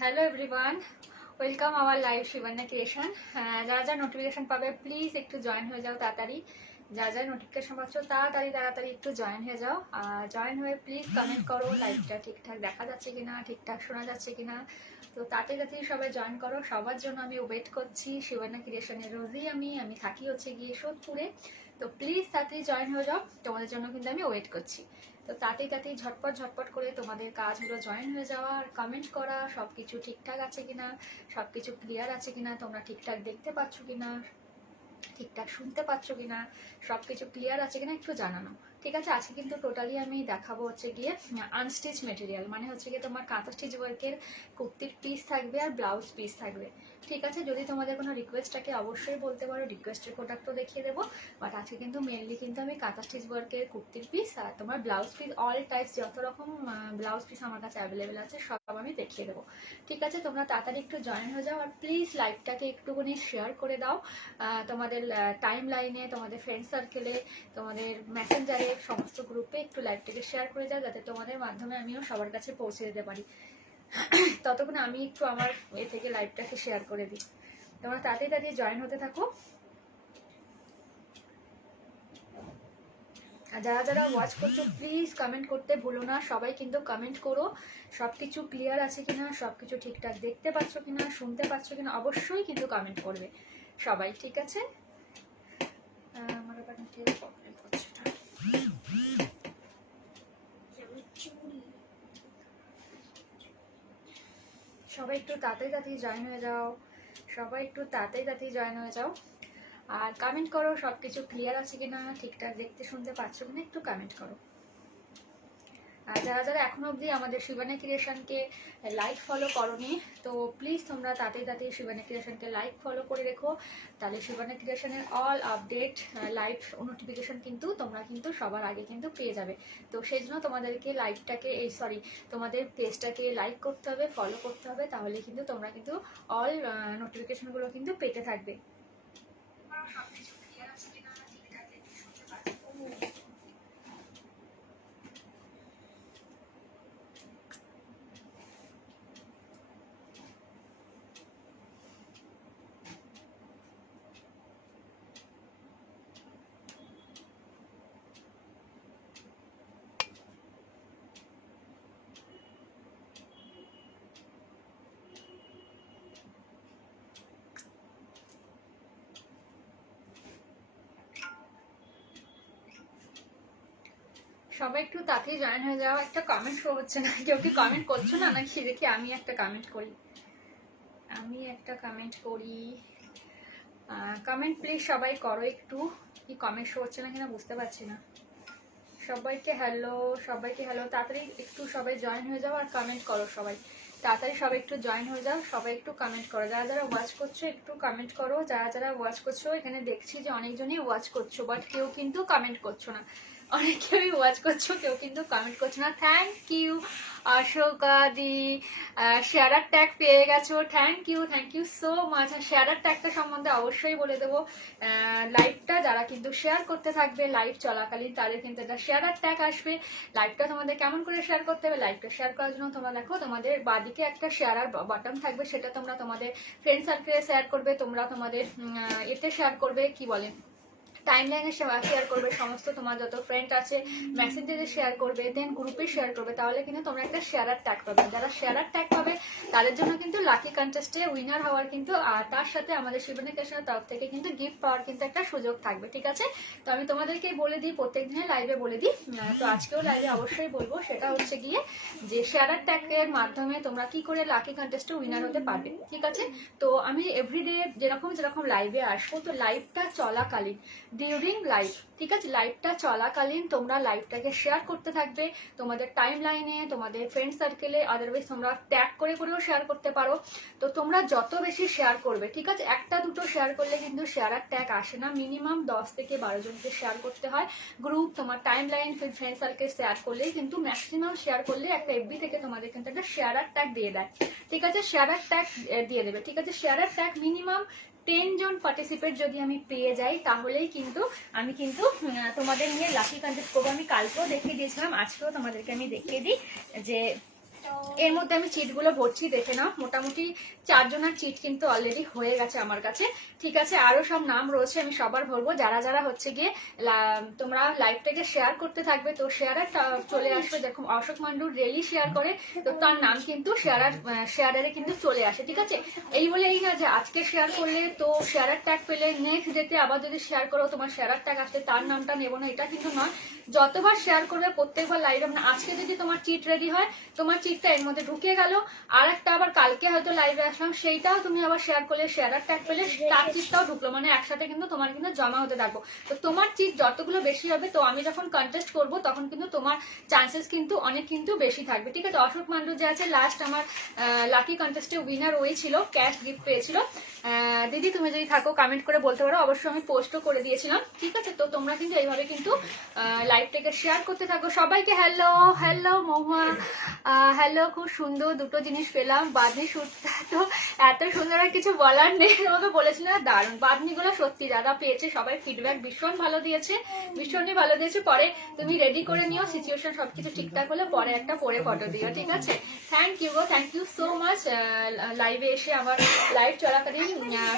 Hello everyone, welcome our live Shivanna Creation. যারা যারা notification পাবে প্লিজ একটু জয়েন হয়ে যাও তাড়াতাড়ি। যা যা নোটিফিকেশন পাচ্ছ তাড়াতাড়ি একটু জয়েন হয়ে যাও। জয়েন হয়ে প্লিজ কমেন্ট করো লাইভটা ঠিকঠাক দেখা যাচ্ছে কিনা, ঠিকঠাক শোনা যাচ্ছে কিনা। তো তাড়াতাড়ি সবাই জয়েন করো, সবার জন্য আমি ওয়েট করছি। শিবান্না ক্রিয়েশনের রোজই আমি থাকি হচ্ছে গিয়ে সোদপুরে। তো প্লিজ তাড়াতাড়ি জয়েন হয়ে যাও, তোমাদের জন্য কিন্তু আমি ওয়েট করছি। তো তাড়াতাড়ি ঝটপট করে তোমাদের কাজ হলো জয়েন হয়ে যাওয়া আর কমেন্ট করা, সবকিছু ঠিকঠাক আছে কিনা, সবকিছু ক্লিয়ার আছে কিনা, তোমরা ঠিকঠাক দেখতে পাচ্ছ কিনা, ঠিকঠাক শুনতে পাচ্ছ কিনা, সবকিছু ক্লিয়ার আছে কিনা একটু জানানো। ঠিক আছে, আজকে কিন্তু টোটালি আমি দেখাবো হচ্ছে গিয়ে আনস্টিচ মেটেরিয়াল, মানে হচ্ছে গিয়ে তোমার কাঁথা স্টিচ ওয়ার্কের কুর্তির পিস থাকবে আর ব্লাউজ পিস থাকবে। ঠিক আছে, যদি তোমাদের কোনো রিকোয়েস্ট থাকে অবশ্যই বলতে পারো, রিকোয়েস্টের প্রোডাক্টও দেখিয়ে দেবো। বাট আজকে কিন্তু মেনলি কিন্তু আমি কাঁথা স্টিচ ওয়ার্কের কুর্তির পিস আর তোমার ব্লাউজ পিস, অল টাইপস যত রকম ব্লাউজ পিস আমার কাছে অ্যাভেলেবেল আছে সব আমি দেখিয়ে দেবো। ঠিক আছে, তোমরা তাড়াতাড়ি একটু জয়েন হয়ে যাও আর প্লিজ লাইভটাকে একটুখানি শেয়ার করে দাও তোমাদের টাইম লাইনে, তোমাদের ফ্রেন্ড সার্কেলে, তোমাদের মেসেঞ্জারে, সমস্ত গ্রুপে একটু লাইভটাকে শেয়ার করে যাও, যাতে তোমাদের মাধ্যমে আমিও সবার কাছে পৌঁছে দিতে পারি। ততক্ষণ আমি একটু আমার থেকে লাইভটাকে শেয়ার করে দিই। তোমরা তাড়াতাড়ি জয়েন হতে থাকো। যারা যারা ওয়াচ করছো প্লিজ কমেন্ট করতে ভুলো না, সবাই কিন্তু কমেন্ট করো সবকিছু ক্লিয়ার আছে কিনা, সবকিছু ঠিকঠাক দেখতে পাচ্ছ কিনা, শুনতে পাচ্ছ কিনা, অবশ্যই কিন্তু কমেন্ট করবে সবাই। ঠিক আছে, আমার আবার প্রবলেম হচ্ছে। সবাই একটু তাড়াতাড়ি জয়েন হয়ে যাও, সবাই একটু তাড়াতাড়ি জয়েন হয়ে যাও আর কমেন্ট করো সবকিছু ক্লিয়ার আছে কিনা, ঠিকঠাক দেখতে শুনতে পাচ্ছ কিনা একটু কমেন্ট করো। আর যারা যারা এখনো অবধি আমাদের শিবান্না ক্রিয়েশনকে লাইক ফলো করোনি, তো প্লিজ তোমরা তাড়াতাড়ি শিবান্না ক্রিয়েশনকে লাইক ফলো করে রেখো, তাহলে Shivanna ক্রিয়েশনের all update live notification কিন্তু তোমরা কিন্তু সবার আগে কিন্তু পেয়ে যাবে। তো সেই জন্য তোমাদেরকে তোমাদের পেজটাকে লাইক করতে হবে, ফলো করতে হবে, তাহলে কিন্তু তোমরা কিন্তু অল নোটিফিকেশনগুলো কিন্তু পেতে থাকবে। সবাই একটু তাড়াতাড়ি জয়েন হয়ে যাও। একটা কমেন্ট শো হচ্ছে না, কেউ কি কমেন্ট করছো না নাকি? দেখি আমি একটা কমেন্ট করি, কমেন্ট প্লিজ সবাই করো একটু। কি কমেন্ট শো হচ্ছে না কিনা বুঝতে পারছি না। সবাইকে হ্যালো, তাড়াতাড়ি একটু সবাই জয়েন হয়ে যাও আর কমেন্ট করো সবাই। তাড়াতাড়ি সবাই একটু জয়েন হয়ে যাও, সবাই একটু কমেন্ট করো। যারা যারা ওয়াচ করছো একটু কমেন্ট করো। যারা যারা ওয়াচ করছো, এখানে দেখছি যে অনেকজনই ওয়াচ করছো, বাট কেউ কিন্তু কমেন্ট করছো না। অনেকেই ওয়াচ করছো, কেউ কিন্তু কমেন্ট করছো না। থ্যাংক ইউ অশোকা দি, শেয়ারার ট্যাগ পেয়ে গেছো, thank you so much. Sharer ট্যাগটা সম্বন্ধে অবশ্যই বলে দেবো। লাইভটা যারা কিন্তু শেয়ার করতে থাকবে লাইভ চলাকালীন, তাদের কিন্তু একটা শেয়ারার ট্যাগ আসবে। লাইভটা তোমাদের কেমন করে শেয়ার করতে হবে, লাইভটা শেয়ার করার জন্য তোমরা দেখো তোমাদের বাদিকে একটা শেয়ার বাটন থাকবে, সেটা তোমরা তোমাদের ফ্রেন্ড সার্কেলে শেয়ার করবে, তোমরা তোমাদের এতে শেয়ার করবে, কি বলে টাইমলাইনে শেয়ার করবে, সমস্ত তোমার যত ফ্রেন্ড আছে মেসেঞ্জারে শেয়ার করবে, দেন গ্রুপে শেয়ার করবে, তাহলে কিন্তু তোমরা একটা শেয়ারার ট্যাগ পাবে। যারা শেয়ারার ট্যাগ পাবে তাদের জন্য কিন্তু লাকি কন্টেস্টে উইনার হওয়ার কিন্তু, আর তার সাথে আমাদের শিবান্না ক্রিয়েশনের তরফ থেকে কিন্তু গিফট পাওয়ার কিন্তু একটা সুযোগ থাকবে। ঠিক আছে, তো আমি তোমাদেরকেই বলে দিই, প্রত্যেক দিনের লাইভে বলে দিই, তো আজকেও লাইভে অবশ্যই বলবো। সেটা হচ্ছে গিয়ে যে শেয়ারার ট্যাগের মাধ্যমে তোমরা কি করে লাকি কন্টেস্টে উইনার হতে পারবে। ঠিক আছে, তো আমি এভরিডে যেরকম লাইভে আসবো, তো লাইভটা চলাকালীন, ডিউরিং লাইভ, ঠিক আছে, লাইভটা চলাকালীন তোমরা লাইভটাকে শেয়ার করতে থাকবে তোমাদের টাইম লাইনে, তোমাদের ফ্রেন্ড সার্কেলে, আদারওয়াইজ তোমরা ট্যাগ করেও শেয়ার করতে পারো। তো তোমরা যত বেশি শেয়ার করবে, ঠিক আছে, একটা দুটো শেয়ার করলে কিন্তু শেয়ারার ট্যাগ আসে না, মিনিমাম 10 থেকে 12 জনকে শেয়ার করতে হয়। গ্রুপ, তোমার time line, friend circle share করলেই কিন্তু, ম্যাক্সিমাম শেয়ার করলে একটা এফবি থেকে তোমাদের কিন্তু একটা শেয়ারার ট্যাগ দিয়ে দেয়। ঠিক আছে, শেয়ারার ট্যাগ দিয়ে দেবে। ঠিক আছে, শেয়ারার ট্যাগ মিনিমাম 10 জন পার্টিসিপেট যদি আমি পেয়ে যাই, তাহলেই কিন্তু আমি কিন্তু তোমাদের নিয়ে লাকি কন্টেস্ট করবো। আমি কালকেও দেখিয়ে দিয়েছিলাম, আজকেও তোমাদেরকে আমি দেখিয়ে দিই যে এর মধ্যে আমি চিটগুলো ভরছি, দেখে নাও। মোটামুটি 4 জনের চিট কিন্তু অলরেডি হয়ে গেছে আমার কাছে। ঠিক আছে, আরো সব নাম রয়েছে, আমি সবার ভরবো। যারা যারা হচ্ছে গিয়ে তোমরা লাইভটাকে শেয়ার করতে থাকবে, তো শেয়ারার চলে আসবে। যেরকম অশোক মান্ডুর রেলি শেয়ার করে, তো তার নাম কিন্তু শেয়ারারে কিন্তু চলে আসে। ঠিক আছে, এই বলে এই না যে আজকে শেয়ার করলে তো শেয়ারার ট্যাগ পেলে নেক্সট ডেতে আবার যদি শেয়ার করো তোমার শেয়ারার ট্যাগ আসলে তার নামটা নেবো না, এটা কিন্তু নয়। যতবার শেয়ার করবে প্রত্যেকবার লাইভে, মানে আজকে যদি তোমার চিট রেডি হয়, তোমার চিটটা এর মধ্যে ঢুকে গেল, আর একটা আবার কালকে হয়তো লাইভে আসলাম, সেইটাও তুমি আবার শেয়ার করলে, শেয়ারার ট্যাগ পেলে তার চিটটাও ঢুকলো, মানে একসাথে কিন্তু তোমার কিন্তু জমা হতে থাকবো। তো তোমার চিট যতগুলো বেশি হবে, তো আমি যখন কন্টেস্ট করব তখন কিন্তু তোমার চান্সেস কিন্তু অনেক কিন্তু বেশি থাকবে। ঠিক আছে, অশোক মান্ডু যে আছে লাস্ট আমার লাকি কন্টেস্টে উইনার ওই ছিল, ক্যাশ গিফট পেয়েছিল। দিদি তুমি যদি থাকো কমেন্ট করে বলতে পারো, অবশ্যই আমি পোস্টও করে দিয়েছিলাম। ঠিক আছে, তো তোমরা কিন্তু এইভাবে কিন্তু লাইভটাকে শেয়ার করতে থাকো। সবাইকে হ্যালো হ্যালো মহুয়া, হ্যালো। খুব সুন্দর দুটো জিনিস পেলাম, বাদনি শুটটা তো এত সুন্দর, আর কিছু বলার নেই। তোমাকে বলেছিল না, দারুণ বাদনিগুলো সত্যি যারা পেয়েছে সবাই ফিডব্যাক ভীষণ ভালো দিয়েছে, ভীষণই ভালো দিয়েছে। পরে তুমি রেডি করে নিও, সিচুয়েশন সবকিছু ঠিকঠাক হলে পরে একটা পরে ফটো দিও। ঠিক আছে, থ্যাংক ইউ গো, থ্যাংক ইউ সো মাচ লাইভে এসে আমার লাইভ চলাকালীন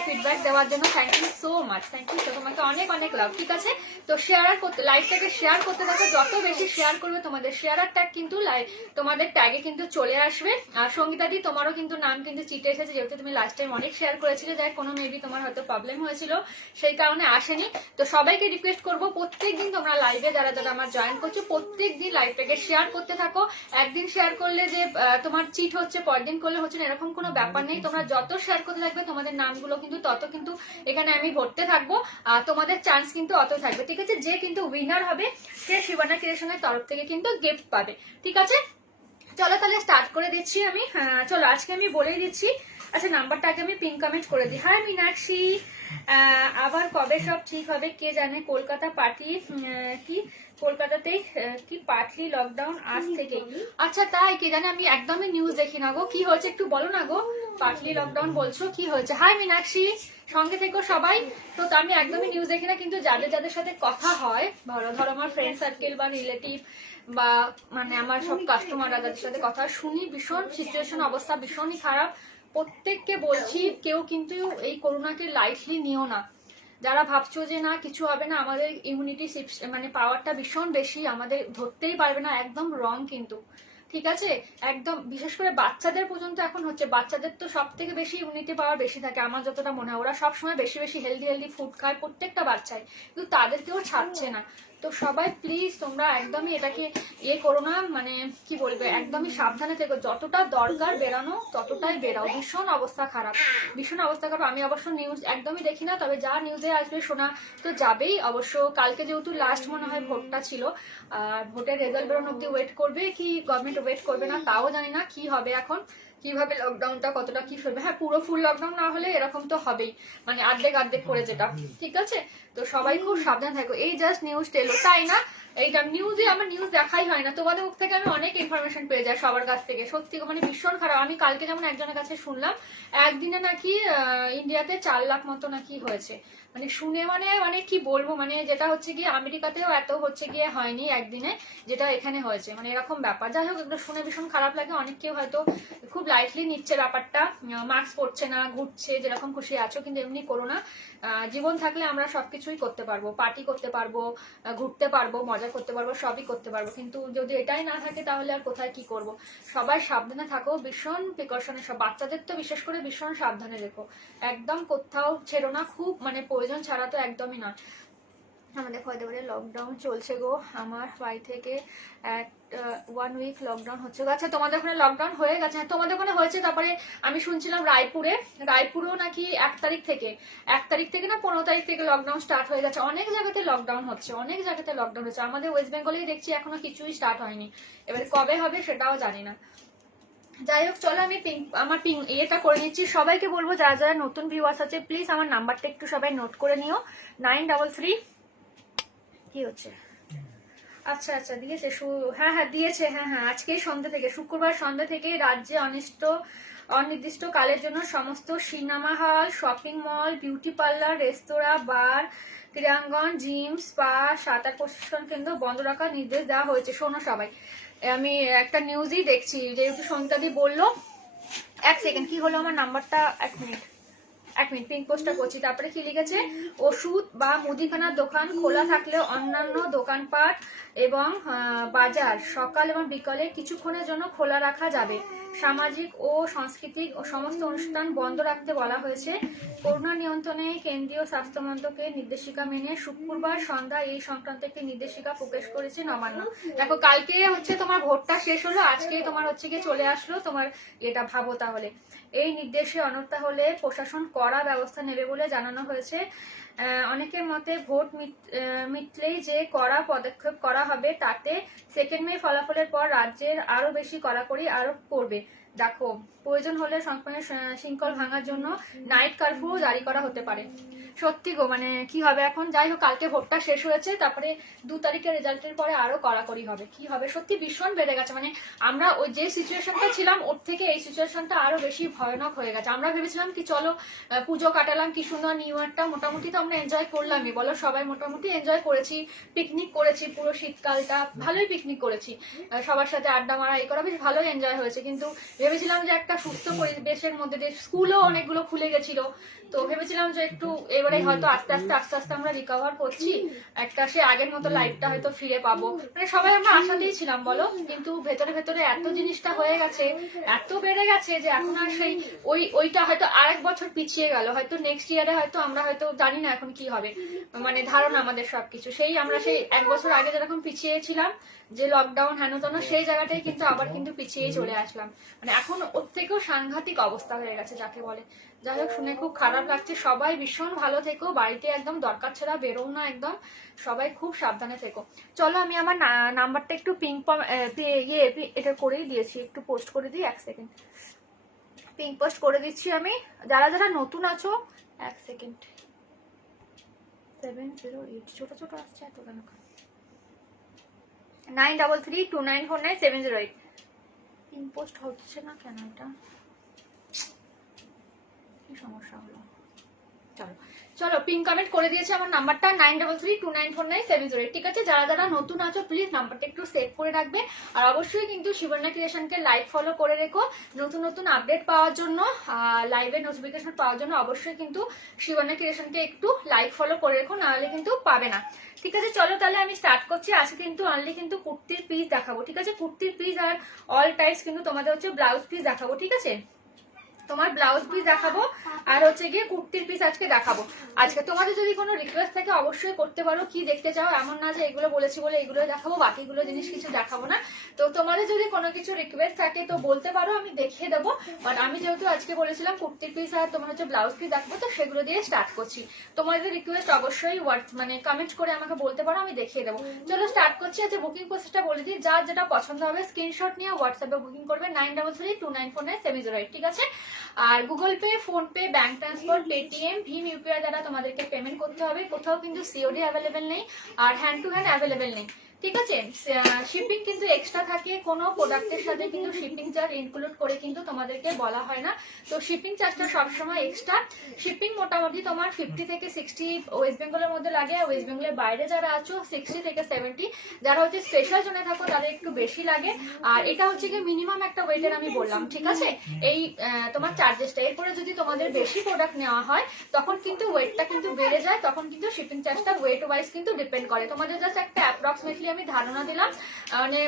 ফিডব্যাক দেওয়ার জন্য। Thank you so much, thank you. তোমাকে অনেক অনেক লাভ। ঠিক আছে, তো শেয়ার করতে, লাইভটাকে শেয়ার করতে থাকো। যত বেশি শেয়ার করবে তোমাদের শেয়ারার ট্যাগ কিন্তু তোমাদের ট্যাগে কিন্তু চলে আসবে। আর সঙ্গীতাদি তোমারও কিন্তু নাম কিন্তু চিটে এসেছে, যেহেতু তুমি লাস্ট টাইম অনেক শেয়ার করেছিলে, যাই কোনো মেবি তোমার হয়তো প্রবলেম হয়েছিল সেই কারণে আসেনি। তো সবাইকে রিকোয়েস্ট করবো প্রত্যেকদিন তোমরা লাইভে যারা যারা আমার জয়েন করছো, প্রত্যেকদিন লাইভটাকে শেয়ার করতে থাকো। একদিন শেয়ার করলে যে তোমার চিট হচ্ছে, পরের দিন করলে হচ্ছে না, এরকম কোনো ব্যাপার নেই। তোমরা যত শেয়ার করতে থাকবে তোমাদের নামগুলো কিন্তু তত কিন্তু এখানে আমি ভরতে থাকবো, আর তোমাদের চান্স কিন্তু অত থাকবে। ঠিক আছে, যে কিন্তু উইনার হবে সে শিবানা ক্রিয়েশনের তরফ থেকে কিন্তু গিফট পাবে। ঠিক আছে, চলো তাহলে স্টার্ট করে দিচ্ছি আমি। চলো আজকে আমি বলেই দিচ্ছি। আচ্ছা, নাম্বারটাকে আমি পিন কমেন্ট করে দিই। হাই মীনাক্ষী, আবার কবে সব ঠিক হবে কে জানে। কলকাতা পার্টি কি কলকাতাতেই কি পার্টলি লকডাউন আজ থেকে? আচ্ছা তাই, কে জানে, আমি একদমই নিউজ দেখি না গো। কি হয়েছে একটু বলো না গো, পার্টলি লকডাউন বলছো, কি হয়েছে? হাই মীনাক্ষী, সঙ্গে থেকো সবাই। তো আমি একদমই নিউজ দেখি না, কিন্তু যাদের যাদের সাথে কথা হয়, ধরো আমার ফ্রেন্ড সার্কেল বা রিলেটিভ বা মানে আমার সব কাস্টমাররা যাদের সাথে কথা শুনি, ভীষণ সিচুয়েশন অবস্থা ভীষণই খারাপ। প্রত্যেককে বলছি, কেউ কিন্তু এই করোনাকে লাইটলি নিও না। যারা ভাবছো যে না কিছু হবে না, আমাদের ইমিউনিটি মানে পাওয়ারটা ভীষণ বেশি, আমাদের ধরতেই পারবে না, একদম রং কিন্তু। ঠিক আছে, একদম বিশেষ করে বাচ্চাদের পর্যন্ত এখন হচ্ছে, বাচ্চাদের তো সব থেকে বেশি ইমিউনিটি পাওয়ার বেশি থাকে আমার যতটা মনে হয়। ওরা সবসময় বেশি বেশি হেলদি ফুড খায় প্রত্যেকটা বাচ্চাই, কিন্তু তাদেরকেও ছাড়ছে না। তো সবাই প্লিজ তোমরা একদমই এটাকে করো না, মানে কি বলবে, একদমই সাবধানে থেকো। যতটা দরকার বেরানো ততটাই বেরাও। ভীষণ অবস্থা খারাপ, ভীষণ অবস্থা খারাপ। আমি অবশ্য নিউজ একদমই দেখি না, তবে যা নিউজে আসবে শোনা তো যাবেই। অবশ্য কালকে যেহেতু লাস্ট মনে হয় ভোটটা ছিল, আর ভোটের রেজাল্ট বেরোনো অব্দি ওয়েট করবে কি গভর্নমেন্ট ওয়েট করবে না তাও জানি না। কি হবে এখন, কিভাবে লকডাউনটা কতটা কি ফেলবে। হ্যাঁ, পুরো ফুল লকডাউন না হলে এরকম তো হবেই, মানে অর্ধেক অর্ধেক করে যেটা। ঠিক আছে, তো সবাই খুব সাবধান থাকো। এই জাস্ট নিউজ এলো, তাই না? এইটা নিউজে আমার নিউজ দেখাই হয় না, তোমাদের মুখ থেকে আমি অনেক ইনফরমেশন পেয়ে যাই সবার কাছ থেকে। সত্যি মানে ভীষণ খারাপ। আমি কালকে যেমন একজনের কাছে শুনলাম একদিনে নাকি ইন্ডিয়াতে 4 লাখ মতো নাকি হয়েছে। মানে শুনে মানে কি বলবো, মানে যেটা হচ্ছে গিয়ে আমেরিকাতেও এত হচ্ছে গিয়ে হয়নি একদিনে, যেটা এখানে হয়েছে, মানে এরকম ব্যাপার। যাই হোক, এগুলো শুনে ভীষণ খারাপ লাগে। অনেক কেউ হয়তো খুব লাইটলি নিচ্ছে ব্যাপারটা, মাস্ক পরছে না, ঘুরছে, যেরকম খুশি আছো, কিন্তু এমনি করো না। জীবন থাকলে আমরা সবকিছুই করতে পারবো, পার্টি করতে পারবো, ঘুরতে পারবো, মজা করতে পারবো, সবই করতে পারবো, কিন্তু যদি এটাই না থাকে তাহলে আর কোথায় কি করব। সবাই সাবধানে থাকো, ভীষণ প্রিকশনে, সব বাচ্চাদের তো বিশেষ করে ভীষণ সাবধানে রেখো। একদম কোথাও ছেড়ো না, খুব মানে প্রয়োজন ছাড়া তো একদমই না। আমাদের ফয়দাবাড়ি লকডাউন চলছে গো, আমার বাড়ি থেকে 1 উইক লকডাউন হচ্ছে। আচ্ছা, তোমাদের ওখানে লকডাউন হয়ে গেছে? তোমাদের ওখানে হয়েছে। তারপরে আমি শুনছিলাম রায়পুরেও নাকি 1 তারিখ থেকে না 15 তারিখ থেকে লকডাউন স্টার্ট হয়ে গেছে। অনেক জায়গাতে লকডাউন হচ্ছে, অনেক জায়গাতে লকডাউন হচ্ছে। আমাদের ওয়েস্ট বেঙ্গলেই দেখছি এখনো কিছুই স্টার্ট হয়নি, এবারে কবে হবে সেটাও জানি না। যাই হোক, চলো আমি আমার এটা করে নিচ্ছি। সবাইকে বলবো যারা যারা নতুন ভিউয়ার্স আছে, প্লিজ আমার নাম্বারটা একটু সবাই নোট করে নিও। 933 কি হচ্ছে? আচ্ছা আচ্ছা, দিয়েছে। হ্যাঁ হ্যাঁ দিয়েছে, হ্যাঁ হ্যাঁ, আজকেই সন্ধ্যা থেকে, শুক্রবার সন্ধ্যা থেকে রাজ্যে অনির্দিষ্ট কালের জন্য সমস্ত cinema hall, shopping mall, beauty parlour, রেস্তোরাঁ, বার, ক্রীড়াঙ্গন, জিম, স্পা, সাঁতার প্রশিক্ষণ কেন্দ্র বন্ধ রাখার নির্দেশ দেওয়া হয়েছে। শোনো সবাই, আমি একটা নিউজই দেখছি, যেহেতু সন্তাদি বললো। এক সেকেন্ড, কি হলো আমার নাম্বারটা, এক মিনিট পিঙ্ক পোস্টটা করছি। তারপরে কি লিখেছে, ওষুধ বা মুদিখানার দোকান খোলা থাকলেও অন্যান্য দোকানপাট এবং বাজার সকাল এবং বিকালে কিছুক্ষণের জন্য খোলা রাখা যাবে। সামাজিক ও সাংস্কৃতিক ও সমস্ত অনুষ্ঠান বন্ধ রাখতে বলা হয়েছে। করোনা নিয়ন্ত্রণে কেন্দ্রীয় স্বাস্থ্য মন্ত্রকের নির্দেশিকা মেনে শুক্রবার সন্ধ্যা এই সংক্রান্ত একটি নির্দেশিকা প্রকাশ করেছে নবান্ন। দেখো, কালকে হচ্ছে তোমার ভোটটা শেষ হলো, আজকে তোমার হচ্ছে গিয়ে চলে আসলো তোমার এটা, ভাবো তাহলে। এই নির্দেশে অনর্থা হলে প্রশাসন কড়া ব্যবস্থা নেবে বলে জানানো হয়েছে। অনেকের মতে ভোট মিটলেই যে কড়া পদক্ষেপ করা হবে, তাতে 2 মে ফলাফলের পর রাজ্যের আরো বেশি কড়াকড়ি আরোপ করবে। দেখো, প্রয়োজন হলে সংক্রমণের শৃঙ্খল ভাঙার জন্য নাইট কারফিউ জারি করা হতে পারে। সত্যি গো, মানে কি হবে এখন। যাই হোক, কালকে ভোটটা শেষ হয়েছে, তারপরে 2 তারিখের রেজাল্টের পরে আরো কড়াকড়ি হবে। কি হবে, সত্যি ভীষণ বেড়ে গেছে। মানে আমরা ওই যে সিচুয়েশনটা ছিলাম, ওর থেকে এই সিচুয়েশনটা আরো বেশি ভয়ানক হয়ে গেছে। আমরা ভেবেছিলাম কি চলো পুজো কাটালাম, কি সুন্দর, নিউ ইয়ারটা মোটামুটি তো আমরা এনজয় করলামই, বলো সবাই মোটামুটি এনজয় করেছি, পিকনিক করেছি, পুরো শীতকালটা ভালোই পিকনিক করেছি, সবার সাথে আড্ডা মারা এই করা বেশ ভালোই এনজয় হয়েছে। কিন্তু ভেবেছিলাম যে একটা সুস্থ পরিবেশের মধ্যে দিয়ে, স্কুলও অনেকগুলো খুলে গেছিল, তো ভেবেছিলাম যে একটু এবারে হয়তো আস্তে আস্তে আমরা রিকভার করছি, একটা সে আগের মতো লাইফটা হয়তো ফিরে পাবো, মানে সবাই আমরা আশাতেই ছিলাম বলো। কিন্তু ভেতরে ভেতরে এত জিনিসটা হয়ে গেছে, এত বেড়ে গেছে যে এখন আর সেই ওইটা হয়তো আরেক বছর পিছিয়ে গেল, হয়তো নেক্সট ইয়ারে হয়তো আমরা হয়তো জানি না এখন কি হবে, মানে ধারণা আমাদের সবকিছু সেই আমরা সেই 1 বছর আগে যেরকম পিছিয়ে ছিলাম, যে লকডাউন হেন তেন, সেই জায়গাটাই কিন্তু আবার কিন্তু পিছিয়ে চলে আসলাম। মানে এখন ওর থেকেও সাংঘাতিক অবস্থা হয়ে গেছে যাকে বলে। যাই হোক, শুনে খুব খারাপ লাগছে। সবাই ভীষণ ভালো থেকো, বাড়িতে একদম দরকার ছাড়া বেরো না, একদম সবাই খুব সাবধানে থেকো। চলো, আমি আমার নাম্বারটা একটু এটা করেই দিয়েছি, একটু পোস্ট করে দিই, 1 সেকেন্ড পিঙ্ক পোস্ট করে দিচ্ছি আমি। যারা যারা নতুন আছো, 1 সেকেন্ড, 708 ছোট ছোট আসছে এত কেন, 9332949708। পিঙ্ক পোস্ট হচ্ছে না কেন, এটা কি সমস্যা হলো। চলো চলো, পিন কমেন্ট করে দিয়েছে আমার নাম্বারটা 9332949708। ঠিক আছে, যারা যারা নতুন আছো প্লিজ নাম্বারটা একটু সেভ করে রাখবে। আর অবশ্যই কিন্তু সুবর্ণা ক্রিয়েশনকে লাইক ফলো করে রেখো, নতুন নতুন আপডেট পাওয়ার জন্য, লাইভের নোটিফিকেশন পাওয়ার জন্য অবশ্যই কিন্তু সুবর্ণা ক্রিয়েশনকে একটু লাইক ফলো করে রেখো, নাহলে কিন্তু পাবে না। ঠিক আছে, চলো তাহলে আমি স্টার্ট করছি। আজকে কিন্তু অনলি কিন্তু কুর্তির পিস দেখাবো। ঠিক আছে, কুর্তির পিস আর অল টাইপস কিন্তু তোমাদের হচ্ছে ব্লাউজ পিস দেখাবো। ঠিক আছে, তোমার ব্লাউজ পিস দেখাবো আর হচ্ছে গিয়ে কুর্তির পিস আজকে দেখাবো। আজকে তোমাদের যদি কোনো রিকোয়েস্ট থাকে অবশ্যই করতে পারো, কি দেখতে চাও, এমন না যে এগুলো বলেছি বলে এগুলো দেখাবো, বাকিগুলো জিনিস কিছু দেখাবো না। তো তোমাদের যদি কোনো কিছু রিকোয়েস্ট থাকে তো বলতে পারো, আমি দেখিয়ে দেবো। বাট আমি যেহেতু আজকে বলেছিলাম কুর্তির পিস আর তোমার হচ্ছে ব্লাউজ পিস দেখাবো, তো সেগুলো দিয়ে স্টার্ট করছি। তোমাদের রিকোয়েস্ট অবশ্যই মানে কমেন্ট করে আমাকে বলতে পারো, আমি দেখিয়ে দেবো। চলো স্টার্ট করছি। আচ্ছা, বুকিং প্রসেসটা বলে দিই, যার যেটা পছন্দ হবে স্ক্রিনশট নিয়ে হোয়াটসঅ্যাপে বুকিং করবে 9332949708। ঠিক আছে, আর Google Pay, PhonePe, bank transfer, Paytm, ভীম, ইউপিআই দ্বারা তোমাদেরকে পেমেন্ট করতে হবে। কোথাও কিন্তু সিওডি অ্যাভেলেবেল নেই আর হ্যান্ড টু হ্যান্ড অ্যাভেলেবেল নেই। ঠিক আছে, শিপিং কিন্তু এক্সট্রা থাকে, কোনো প্রোডাক্টের সাথে কিন্তু শিপিং চার্জ ইনক্লুড করে কিন্তু তোমাদেরকে বলা হয় না, তো শিপিং চার্জটা সবসময় এক্সট্রা। শিপিং মোটামুটি তোমার 50 থেকে 60 ওয়েস্ট বেঙ্গলের মধ্যে লাগে, আর ওয়েস্ট বেঙ্গলের বাইরে যারা আছো 60 থেকে 70, যারা হচ্ছে স্পেশাল জোনে থাকো তাদের একটু বেশি লাগে। আর এটা হচ্ছে কি মিনিমাম একটা ওয়েটের আমি বললাম। ঠিক আছে, এই তোমার চার্জেসটা, এরপরে যদি তোমাদের বেশি প্রোডাক্ট নেওয়া হয় তখন কিন্তু ওয়েটটা কিন্তু বেড়ে যায়, তখন কিন্তু শিপিং চার্জটা ওয়েট ওয়াইজ কিন্তু ডিপেন্ড করে। তোমাদের জাস্ট একটা অ্যাপ্রক্সিমেটলি আমি ধারণা দিলাম, মানে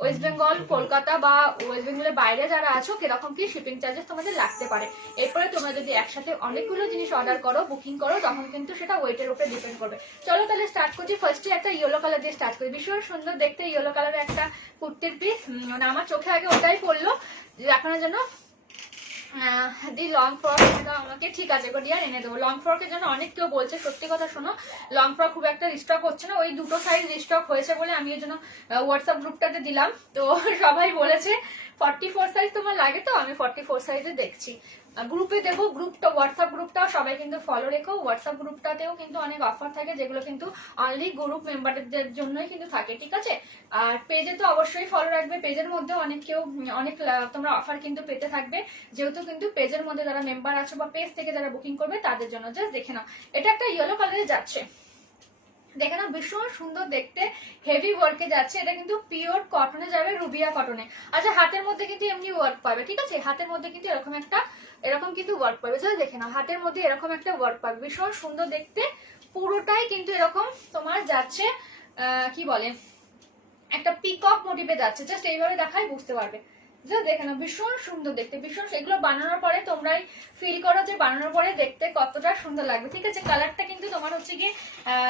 ওয়েস্ট বেঙ্গল, কলকাতা বা ওয়েস্ট বেঙ্গলের বাইরে যারা আছো কিরকম কি শিপিং চার্জেস তোমাদের লাগতে পারে। এরপরে তোমরা যদি একসাথে অনেকগুলো জিনিস অর্ডার করো, বুকিং করো, তখন কিন্তু সেটা ওয়েটের উপরে ডিপেন্ড করবে। চলো তাহলে স্টার্ট করছি। ফার্স্টে একটা ইয়েলো কালার দিয়ে স্টার্ট করি, ভীষণ সুন্দর দেখতে ইয়েলো কালারের একটা কুর্তির পিস, মানে আমার চোখে আগে ওটাই পড়লো যে আপনার জন্য দি লং ফ্রক আমাকে, ঠিক আছে ডিয়ার এনে দেবো। লং ফ্রকের জন্য অনেক কেউ বলছে, সত্যি কথা শোনো, লং ফ্রক খুব একটা রিস্টক হচ্ছে না, ওই দুটো সাইজ রিস্টক হয়েছে বলে আমি এর জন্য হোয়াটসঅ্যাপ গ্রুপটাতে দিলাম, তো সবাই বলেছে 44 সাইজ তোমার লাগে, তো আমি 44 সাইজে দেখছি, গ্রুপে দেবো। গ্রুপটা হোয়াটসঅ্যাপ গ্রুপটাও সবাই কিন্তু ফলো রেখো, হোয়াটসঅ্যাপ গ্রুপটাতেও কিন্তু অনেক অফার থাকে, যেগুলো কিন্তু অনলি গ্রুপ মেম্বারদের জন্যই কিন্তু থাকে। ঠিক আছে, আর পেজে তো অবশ্যই ফলো রাখবে, পেজের মধ্যে অনেক তোমরা অফার কিন্তু পেতে থাকবে, যেহেতু কিন্তু পেজের মধ্যে যারা মেম্বার আছো বা পেজ থেকে যারা বুকিং করবে তাদের জন্য। জাস্ট দেখে নাও, এটা একটা ইয়েলো কালারে যাচ্ছে, দেখে না ভীষণ সুন্দর দেখতে, হেভি ওয়ার্কে যাচ্ছে। এটা কিন্তু পিওর কটনে যাবে, রুবিয়া কটনে। আচ্ছা হাতের মধ্যে কিন্তু এমনি ওয়ার্ক পাবে, ঠিক আছে, হাতের মধ্যে কিন্তু এরকম কিন্তু ওয়ার্ক পাবে। দেখে না হাতের মধ্যে এরকম একটা ওয়ার্ক পাবে, ভীষণ সুন্দর দেখতে। পুরোটাই কিন্তু এরকম তোমার যাচ্ছে কি বলে একটা পিকক মোটিভে যাচ্ছে। জাস্ট এইভাবে দেখাই বুঝতে পারবে। জাস্ট দেখে না ভীষণ সুন্দর দেখতে, ভীষণ। এগুলো বানানোর পরে তোমরাই ফিল করো যে বানানোর পরে দেখতে কতটা সুন্দর লাগবে, ঠিক আছে। কালারটা কিন্তু তোমার হচ্ছে কি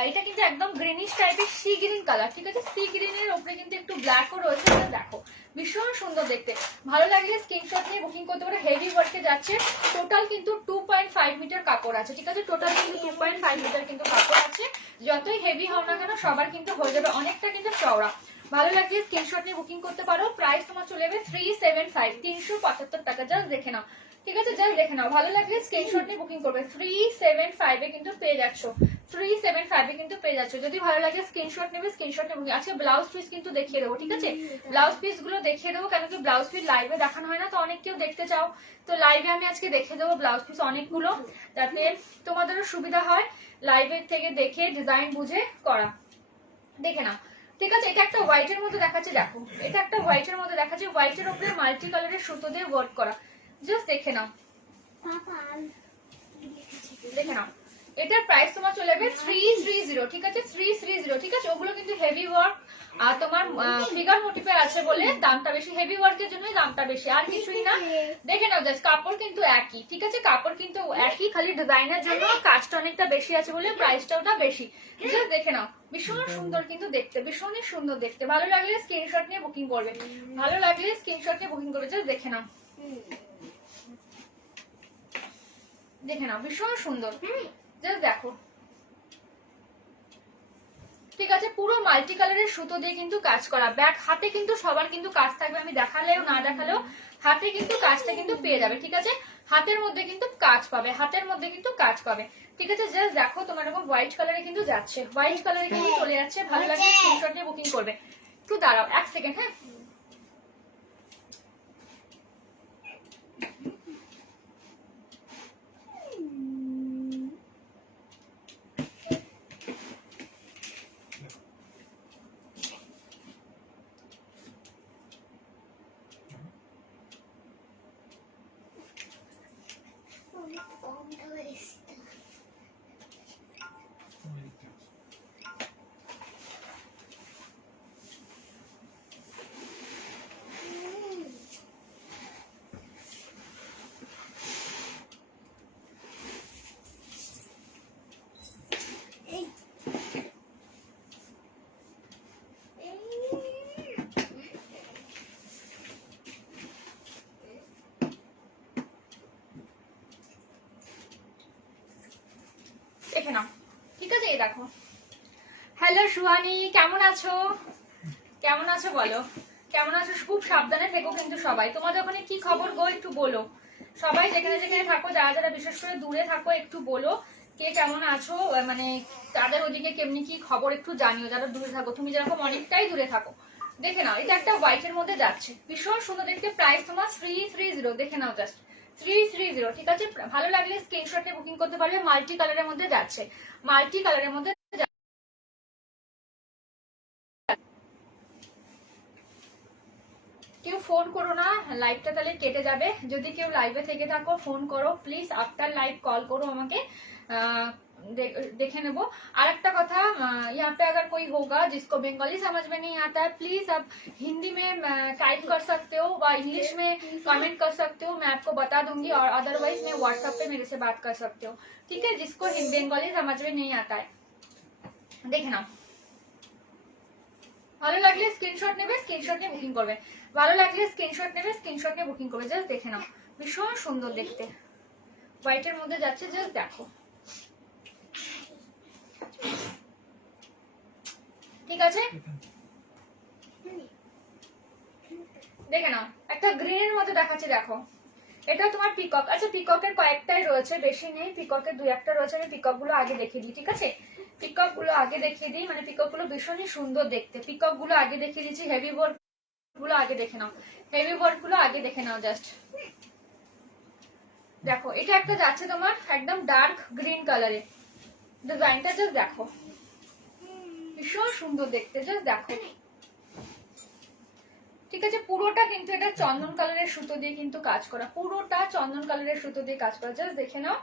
এটা কিন্তু একদম গ্রিনিশ টাইপের সি গ্রিন কালার, ঠিক আছে। সি গ্রিনের উপরে কিন্তু একটু ব্ল্যাকও রয়েছে। দেখো ভীষণ সুন্দর দেখতে। ভালো লাগলে স্ক্রিনশট নিয়ে বুকিং করতে পারো। হেভি ওয়ার্কে যাচ্ছে। টোটাল কিন্তু 2.5 মিটার কাপড় আছে, ঠিক আছে। টোটাল কিন্তু 2.5 মিটার কিন্তু কাপড় আছে। যতই হেভি হও না কেন সবার কিন্তু হয়ে যাবে, অনেকটা কিন্তু চওড়া। ভালো লাগলে স্ক্রিনশট নিয়ে বুকিং করতে পারো। প্রাইস তোমার চলে যাবে 375, 375 টাকা। জাস্ট দেখে নাও, ঠিক আছে, জাস্ট দেখে নাও। ভালো লাগলে স্ক্রিনশট নিয়ে বুকিং করবে। 375 এ কিন্তু পেয়ে যাচ্ছ, 375 এ কিন্তু পেয়ে যাচ্ছ। যদি ভালো লাগে স্ক্রিনশট নেবে, স্ক্রিনশট নিয়ে বুকিং। আজকে ব্লাউজ পিস কিন্তু দেখিয়ে দেবো, ঠিক আছে। ব্লাউজ পিস গুলো দেখিয়ে দেবো, কেন কি ব্লাউজ পিস লাইভে দেখানো হয় না, তো অনেক কেউ দেখতে চাও, তো লাইভে আমি আজকে দেখিয়ে দেবো ব্লাউজ পিস অনেকগুলো, যাতে তোমাদেরও সুবিধা হয় লাইভের থেকে দেখে ডিজাইন বুঝে করা। দেখে নাও, ঠিক আছে। এটা একটা হোয়াইটের মধ্যে দেখাচ্ছে, দেখো এটা একটা হোয়াইটের মধ্যে দেখাচ্ছে। হোয়াইটের উপরে মাল্টি কালারের সুতো দিয়ে ওয়ার্ক করা। জাস্ট দেখে নাও, দেখে নাও। এটার প্রাইস তোমার চলে যাবে 330, ঠিক আছে, 330, ঠিক আছে। ওগুলো কিন্তু হেভি ওয়ার্ক আর তোমার ফিগার মোটিভে আছে বলে দামটা বেশি, হেভি ওয়ার্কের জন্যই দামটা বেশি, আর কিছুই না। দেখে নাও জাস্ট, কাপড় কিন্তু একই, ঠিক আছে, কাপড় কিন্তু একই, খালি ডিজাইনের জন্য কাজটা অনেকটা বেশি আছে বলে প্রাইসটা ওটা বেশি। জাস্ট দেখে নাও, ভীষণ সুন্দর কিন্তু দেখতে, ভীষণই সুন্দর দেখতে। ভালো লাগলে স্ক্রিনশট নিয়ে বুকিং করবে, ভালো লাগলে স্ক্রিনশট নিয়ে বুকিং করবে। জাস্ট দেখে নাও, দেখে নাও, ভীষণ সুন্দর। জাস্ট দেখো, ঠিক আছে। পুরো মাল্টি কালারের সুতো দিয়ে কিন্তু কাজ করা। ব্যাক হাতে কিন্তু সবার কিন্তু কাজ থাকবে, আমি দেখালেও না দেখালেও হাতে কিন্তু কাজটা কিন্তু পেয়ে যাবে, ঠিক আছে। হাতের মধ্যে কিন্তু কাজ পাবে, হাতের মধ্যে কিন্তু কাজ পাবে, ঠিক আছে। জাস্ট দেখো তোমার এরকম হোয়াইট কালারে কিন্তু যাচ্ছে, হোয়াইট কালারে কিন্তু চলে যাচ্ছে। ভালো লাগছে স্ক্রিনশট নিয়ে বুকিং করবে। একটু দাঁড়াও 1 সেকেন্ড, হ্যাঁ। দেখে নাও, ঠিক আছে। এই দেখো, হ্যালো সুহানি, কেমন আছো, কেমন আছো বলো, কেমন আছো? খুব সাবধানে থেকো কিন্তু সবাই। তোমাদের ওখানে কি খবর গো, একটু বলো। সবাই যেখানে যেখানে থাকো, যারা যারা বিশেষ করে দূরে থাকো, একটু বলো কে কেমন আছো, মানে তাদের ওদিকে কেমনি কি খবর একটু জানিও, যারা দূরে থাকো। তুমি যেরকম অনেকটাই দূরে থাকো। দেখে নাও, এটা একটা হোয়াইটের মধ্যে যাচ্ছে, ভীষণ সুন্দর দেখতে। প্রাইস তোমার 330, দেখে নাও জাস্ট 330, ঠিক আছে। ভালো লাগলে স্ক্রিনশটে বুকিং করতে পারবে। মাল্টি কালারের মধ্যে যাচ্ছে, মাল্টি কালারের মধ্যে। কেউ ফোন করো না, লাইভটা তাহলে কেটে যাবে। যদি কেউ লাইভে থেকে থাকো ফোন করো প্লিজ, আফটার লাইভ কল করো আমাকে, देखे नेबो। और एक কথা, यहाँ पे अगर कोई होगा जिसको बंगाली समझ में नहीं आता है, प्लीज आप हिंदी में टाइप कर सकते हो व इंग्लिश में कमेंट कर सकते हो, मैं आपको बता दूंगी। और अदरवाइज मैं व्हाट्सएप पे मेरे से बात कर सकते हो, ठीक है। जिसको बंगाली समझ में नहीं आता है देखे नाओ। ভালো লাগলে স্ক্রিনশট নেবে, স্ক্রিনশট নিয়ে বুকিং করবে। ভালো লাগলে স্ক্রিনশট নেবে, স্ক্রিনশট নিয়ে বুকিং করবে। জাস্ট দেখে নাও, ভীষণ সুন্দর দেখতে, হোয়াইটের মধ্যে যাচ্ছে। জাস্ট দেখো, ঠিক আছে। দেখে নাও, একটা গ্রিনের মধ্যে দেখাচ্ছে, দেখো এটা তোমার পিকক। আচ্ছা পিককের কয়েকটাই রয়েছে, বেশি নেই, পিককের 2-1টা রয়েছে। আমি পিকক গুলো আগে দেখিয়ে দিই, ঠিক আছে। পিকক গুলো আগে দেখিয়ে দিই, মানে পিকক গুলো ভীষণই সুন্দর দেখতে। পিকক গুলো আগে দেখিয়ে দিচ্ছি, হেভি ওয়ার্ক গুলো আগে দেখে নাও, হেভি ওয়ার্ক গুলো আগে দেখে নাও। জাস্ট দেখো, এটা একটা যাচ্ছে তোমার একদম ডার্ক গ্রিন কালারে, ডিজাইনটা জাস্ট দেখো, ভীষণ সুন্দর দেখতে, জাস্ট দেখো। ঠিক আছে, পুরোটা কিন্তু এটা চন্দন কালারের সুতো দিয়ে কিন্তু কাজ করা, পুরোটা চন্দন কালারের সুতো দিয়ে কাজ করা, জাস্ট দেখে নাও,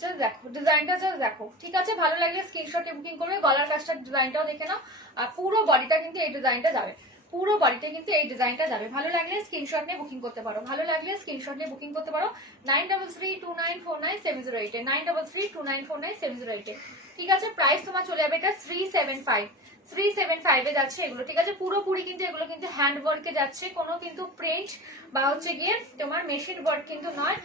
জাস্ট দেখো ডিজাইনটা, জাস্ট দেখো। ঠিক আছে, ভালো লাগলে স্ক্রিনশটে বুকিং করবে। গলার কাজটার ডিজাইনটাও দেখে নাও, আর পুরো বডিটা কিন্তু এই ডিজাইনটা যাবে, পুরো বডিতে কিন্তু এই ডিজাইনটা যাবে। ভালো লাগলে স্ক্রিনশট নিয়ে বুকিং করতে পারো, ভালো লাগলে স্ক্রিনশট নিয়ে বুকিং করতে পারো 9332949708 9332949708। ঠিক আছে, প্রাইস তোমার চলে যাবে এটা 375 এ যাচ্ছে এগুলো। ঠিক আছে, পুরোপুরি কিন্তু এগুলো কিন্তু হ্যান্ড ওয়ার্কে যাচ্ছে, কোনো কিন্তু প্রিন্ট বা হচ্ছে গিয়ে তোমার মেশিন ওয়ার্ক কিন্তু নয়।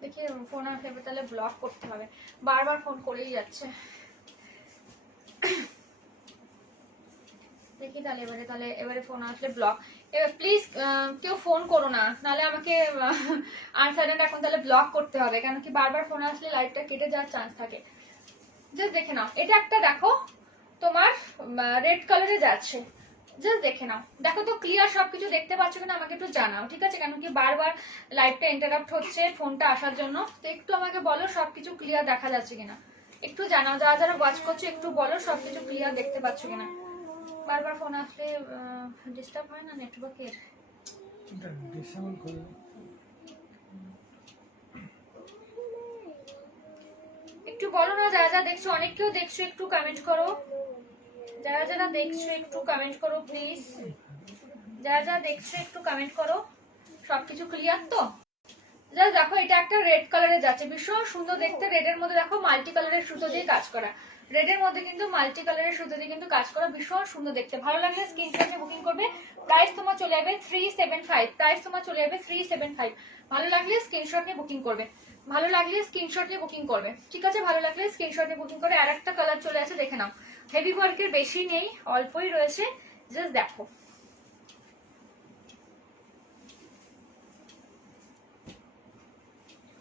দেখি ফোন আসবে তাহলে ব্লক করতে হবে, বারবার ফোন করেই যাচ্ছে। দেখি তাহলে এবারে ফোন আসলে ব্লক। এবার প্লিজ কেউ ফোন করো না, নাহলে আমাকে আনসাইলেন্ট এখন তাহলে ব্লক করতে হবে, কারণ কি বারবার ফোন আসলে লাইভটা কেটে যাওয়ার চান্স থাকে। জাস্ট দেখে নাও, এটা একটা দেখো তোমার রেড কালারে যাচ্ছে, জাস্ট দেখে নাও। দেখো তো ক্লিয়ার সবকিছু দেখতে পাচ্ছ কিনা আমাকে একটু জানাও, ঠিক আছে, কারণ কি বারবার লাইভটা ইন্টারাপ্ট হচ্ছে ফোনটা আসার জন্য। তো একটু আমাকে বলো সবকিছু ক্লিয়ার দেখা যাচ্ছে কিনা, একটু জানাও। যারা যারা ওয়াচ করছো একটু বলো সবকিছু ক্লিয়ার দেখতে পাচ্ছ কিনা। বারবার ফোন আসলে ডিস্টার্ব হয় না নেটওয়ার্কের? একটু বলো না, যারা যারা দেখছো, অনেক কেউ দেখছো, একটু কমেন্ট করো। যারা যারা দেখছো একটু কমেন্ট করো প্লিজ, যারা যারা দেখছো একটু কমেন্ট করো। সবকিছু ক্লিয়ার তো? জাস্ট দেখো, এটা একটা রেড কালারে যাচ্ছে, ভীষণ সুন্দর দেখতে। রেডের মধ্যে দেখো মাল্টি কালারের সুতো দিয়ে কাজ করা, রেডের মধ্যে কিন্তু মাল্টি কালারের সুতো দিয়ে কিন্তু কাজ করা, ভীষণ সুন্দর দেখতে। ভালো লাগলে স্ক্রিনশটে বুকিং করবে। প্রাইস তোমার চলে যাবে 375, প্রাইস তোমার চলে যাবে 375। ভালো লাগলে স্ক্রিনশট নিয়ে বুকিং করবে, ভালো লাগলে স্ক্রিনশট নিয়ে বুকিং করবে। ঠিক আছে, ভালো লাগলে স্ক্রিনশট নিয়ে বুকিং করে। আর একটা কালার চলে আসে, দেখে নাও। হেভি ওয়ার্কের বেশি নেই, অল্পই রয়েছে, জাস্ট দেখো।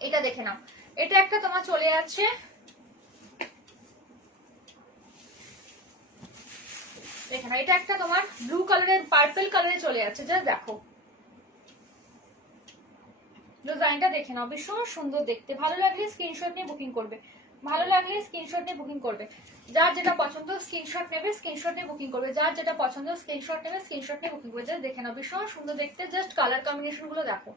এটা দেখে নাও, এটা একটা তোমার চলে যাচ্ছে দেখে নাও, এটা একটা তোমার ব্লু কালারের পার্পল কালারে চলে যাচ্ছে, জাস্ট দেখো ডিজাইনটা দেখে নাও, ভীষণ সুন্দর দেখতে। ভালো লাগলে স্ক্রিনশট নিয়ে বুকিং করবে, ভালো লাগলে স্ক্রিনশট নিয়ে বুকিং করবে। যার যেটা পছন্দ স্ক্রিনশট নেবে, স্ক্রিনশট নিয়ে বুকিং করবে। যার যেটা পছন্দ স্ক্রিনশট নেবে, স্ক্রিনশট নিয়ে বুকিং করবে। জাস্ট দেখে নাও, ভীষণ সুন্দর দেখতে। জাস্ট কালার কম্বিনেশন গুলো দেখো,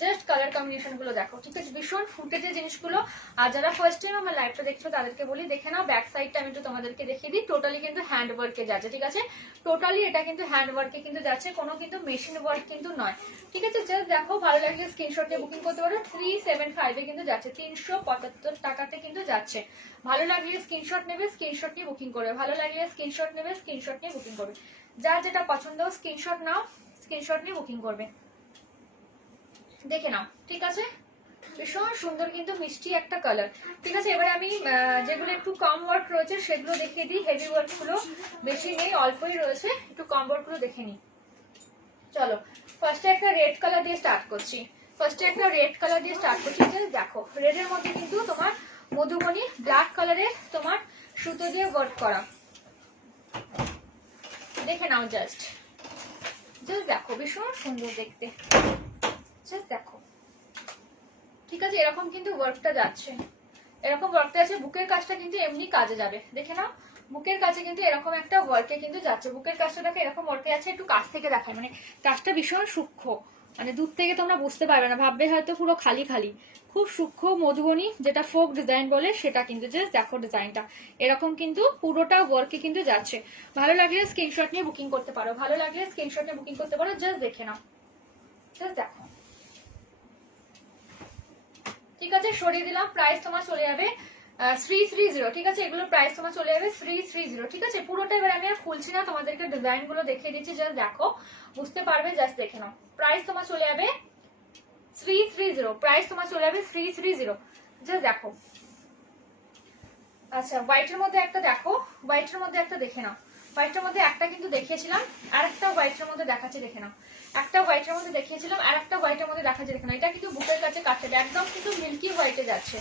জাস্ট কালার কম্বিনেশন গুলো দেখো। ঠিক আছে, ভীষণ ফুটেছে জিনিসগুলো। আর যারা ফার্স্ট টাইম আমার লাইভটা দেখছো তাদেরকে বলি, দেখে নাও ব্যাক সাইডটা আমি একটু তোমাদেরকে দেখিয়ে দিই। টোটালি কিন্তু হ্যান্ড ওয়ার্কে যাচ্ছে, ঠিক আছে, টোটালি এটা কিন্তু হ্যান্ড ওয়ার্কে কিন্তু যাচ্ছে, কোনো কিন্তু মেশিন ওয়ার্ক কিন্তু নয়। ঠিক আছে, জাস্ট দেখো, ভালো লাগলে স্ক্রিনশট নিয়ে বুকিং করতে পারো। 375 এ কিন্তু যাচ্ছে, 375 টাকাতে কিন্তু যাচ্ছে। ভালো লাগলে স্ক্রিনশট নেবে, স্ক্রিনশট নিয়ে বুকিং করবে। ভালো লাগলে স্ক্রিনশট নেবে, স্ক্রিনশট নিয়ে বুকিং করবে। যার যেটা পছন্দ স্ক্রিনশট নাও, স্ক্রিনশট নিয়ে বুকিং করবে। দেখে নাও, ঠিক আছে, ভীষণ সুন্দর কিন্তু মিষ্টি একটা কালার। ঠিক আছে, এবার আমি যেগুলো একটু কম ওয়ার্ক রয়েছে সেগুলো দেখিয়ে দিই। হেভি ওয়ার্ক গুলো বেশি নেই, অল্পই রয়েছে, একটু কম ওয়ার্ক গুলো দেখে নিই। চলো, ফার্স্টে একটা রেড কালার দিয়ে স্টার্ট করছি, ফার্স্টে একটা রেড কালার দিয়ে স্টার্ট করছি। দেখো, রেডের মধ্যে কিন্তু তোমার মধুবনী ব্ল্যাক কালারের তোমার সুতো দিয়ে ওয়ার্ক করা, দেখে নাও। জাস্ট জাস্ট দেখো, ভীষণ সুন্দর দেখতে, জাস্ট দেখো। ঠিক আছে, এরকম কিন্তু ওয়ার্কটা যাচ্ছে, এরকম ওয়ার্কটা আছে। বুকের কাজটা কিন্তু এমনি কাজে যাবে, দেখে নাও। বুকের কাছে কিন্তু এরকম একটা ওয়ার্কে কিন্তু যাচ্ছে, বুকের কাজটা দেখে এরকম ওয়ার্কে আছে। একটু কাছ থেকে দেখায়, মানে কাজটা ভীষণ সূক্ষ্ম, মানে দূর থেকে তোমরা বুঝতে পারবে না, ভাববে হয়তো পুরো খালি খালি। খুব সূক্ষ্ম মধুবনী, যেটা ফোক ডিজাইন বলে সেটা কিন্তু। জাস্ট দেখো ডিজাইনটা, এরকম কিন্তু পুরোটা ওয়ার্কে কিন্তু যাচ্ছে। ভালো লাগলে স্ক্রিনশট নিয়ে বুকিং করতে পারো, ভালো লাগলে স্ক্রিনশট নিয়ে বুকিং করতে পারো। জাস্ট দেখে নাও, জাস্ট দেখো। ঠিক আছে, সরিয়ে দিলাম। প্রাইস তোমার চলে যাবে 330। ঠিক আছে, এগুলোর প্রাইস তোমার চলে যাবে 330। ঠিক আছে, পুরোটা এবার আমি আর খুলছি না, তোমাদেরকে ডিজাইন গুলো দেখিয়ে দিচ্ছি, জাস্ট দেখো, বুঝতে পারবে। জাস্ট দেখে নাও, প্রাইস তোমার চলে যাবে 330, প্রাইস তোমার চলে যাবে 330। জাস্ট দেখো। আচ্ছা, হোয়াইটের মধ্যে একটা দেখো, হোয়াইটের মধ্যে একটা দেখে নাও। হোয়াইটের মধ্যে একটা কিন্তু দেখিয়েছিলাম, আর একটা হোয়াইটের মধ্যে দেখাচ্ছি, দেখে নাও। একটা হোয়াইটের মধ্যে দেখিয়েছিলাম, আর একটা হোয়াইটের মধ্যে দেখাচ্ছি, দেখে নাও। এটা কিন্তু বুকের কাছে কাটতে হবে, একদম কিন্তু মিল্কি হোয়াইটে যাচ্ছে,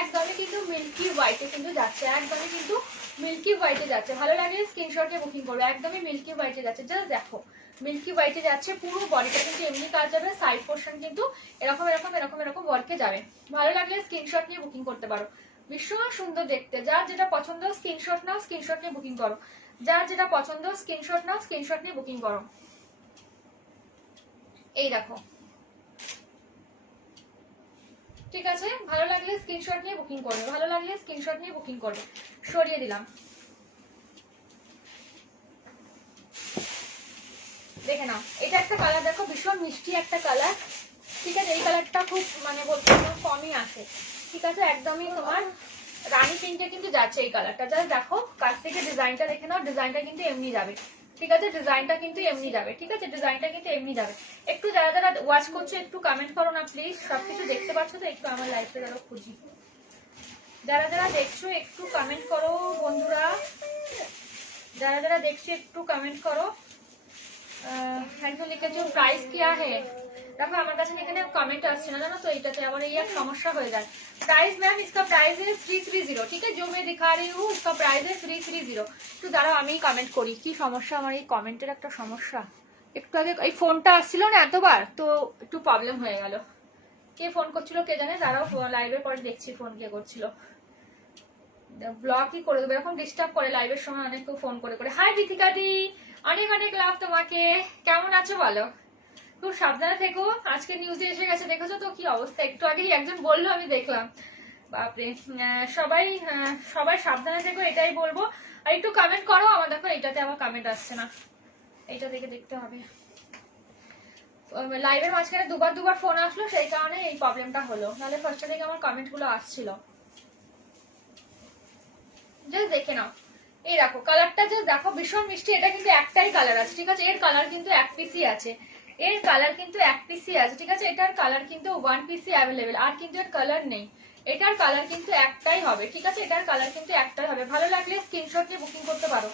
একদমই কিন্তু মিল্কি হোয়াইটে কিন্তু যাচ্ছে, একদমই কিন্তু মিল্কি হোয়াইটে যাচ্ছে। ভালো লাগলে স্ক্রিনশটে বুকিং করবে, একদমই মিল্কি হোয়াইটে যাচ্ছে। জাস্ট দেখো, মিল্কি হোয়াইটে যাচ্ছে, পুরো বডিটা কিন্তু এমনি কাজ যাবে, সাইড পোর্শন কিন্তু এরকম এরকম এরকম এরকম ওয়ার্কে যাবে। ভালো লাগলে স্ক্রিনশট নিয়ে বুকিং করতে পারো, ভীষণ সুন্দর দেখতে। যার যেটা পছন্দ স্ক্রিনশট নাও, স্ক্রিনশট নিয়ে বুকিং করো। যার যেটা পছন্দ স্ক্রিনশট নাও, স্ক্রিনশট নিয়ে বুকিং করো। এই দেখো, ঠিক আছে? ভালো লাগলে স্ক্রিনশট নিয়ে বুকিং করবে, ভালো লাগলে স্ক্রিনশট নিয়ে বুকিং করবে। সরিয়ে দিলাম, দেখে নাও। এটা একটা কালার দেখো, ভীষণ মিষ্টি একটা কালার, ঠিক আছে? এই কালারটা খুব মানে বলতে কমই আসে, ঠিক আছে? একদমই তোমার রানী পিঙ্কে কিন্তু যাচ্ছে এই কালারটা। জাস্ট দেখো কাছ থেকে ডিজাইনটা দেখে নাও, ডিজাইনটা কিন্তু এমনি যাবে, ঠিক আছে? ডিজাইনটা কিন্তু এমনি যাবে, ঠিক আছে? ডিজাইনটা কিন্তু এমনি যাবে। একটু যারা যারা ওয়াচ করছো একটু কমেন্ট করো না প্লিজ। সবকিছু দেখতে পাচ্ছ তো? একটু আমার লাইফে আরো খুঁজি। যারা যারা দেখছো একটু কমেন্ট করো বন্ধুরা, যারা যারা দেখছো একটু কমেंट करो। একজন লিখেছো প্রাইস क्या है। দেখো আমার কাছে এখানে কমেন্ট আসছে না জানো তো, এটাতে আবার এই এক সমস্যা হয়ে যায়। प्राइस मैम इसका प्राइस है 330, ठीक है? जो मैं दिखा रही हूँ इसका प्राइस है 330। একটু দাঁড়াও আমি কমেন্ট করি। কি সমস্যা আমার এই কমেন্টের একটা সমস্যা। একটু আগে এই ফোনটা আসছিল না এতবার, তো একটু প্রবলেম হয়ে গেল। কে ফোন করছিল কে জানে। দাঁড়াও লাইভের পরে দেখছি ফোন কে করছিল। ব্লকই করে দেবো, এরকম ডিস্টার্ব করে লাইভের সময় অনেক ফোন করে করে। হাই বিথিকা দি, অনেক অনেক লাভ তোমাকে। কেমন আছো বলো? খুব সাবধানে থেকো। আজকে নিউজে এসে গেছে, দেখেছো তো কি অবস্থা? একটু আগেই একজন বললো, আমি দেখলাম। বাপরে, সবাই সবাই সাবধানে থেকো এটাই বলবো। আর একটু কমেন্ট করো। আমার দেখো এটাতে আমার কমেন্ট আসছে না, এইটা দেখে দেখতে হবে। লাইভের মাঝখানে দুবার ফোন আসলো, সেই কারণে এই প্রবলেমটা হলো, নাহলে ফার্স্টে থেকে আমার কমেন্ট গুলো আসছিল। জাস্ট দেখে নাও। এই দেখো কালারটা জাস্ট দেখো, ভীষণ মিষ্টি। এটা কিন্তু একটাই কালার আছে, ঠিক আছে? এর কালার কিন্তু এক পিসই আছে, এর কালার কিন্তু এক পিসই আছে, ঠিক আছে? এটার কালার কিন্তু ওয়ান পিসই অ্যাভেলেবেল, আর কিন্তু এর কালার নেই। এটার কালার কিন্তু একটাই হবে, ঠিক আছে? এটার কালার কিন্তু একটাই হবে। ভালো লাগলে স্ক্রিনশট নিয়ে বুকিং করতে পারো,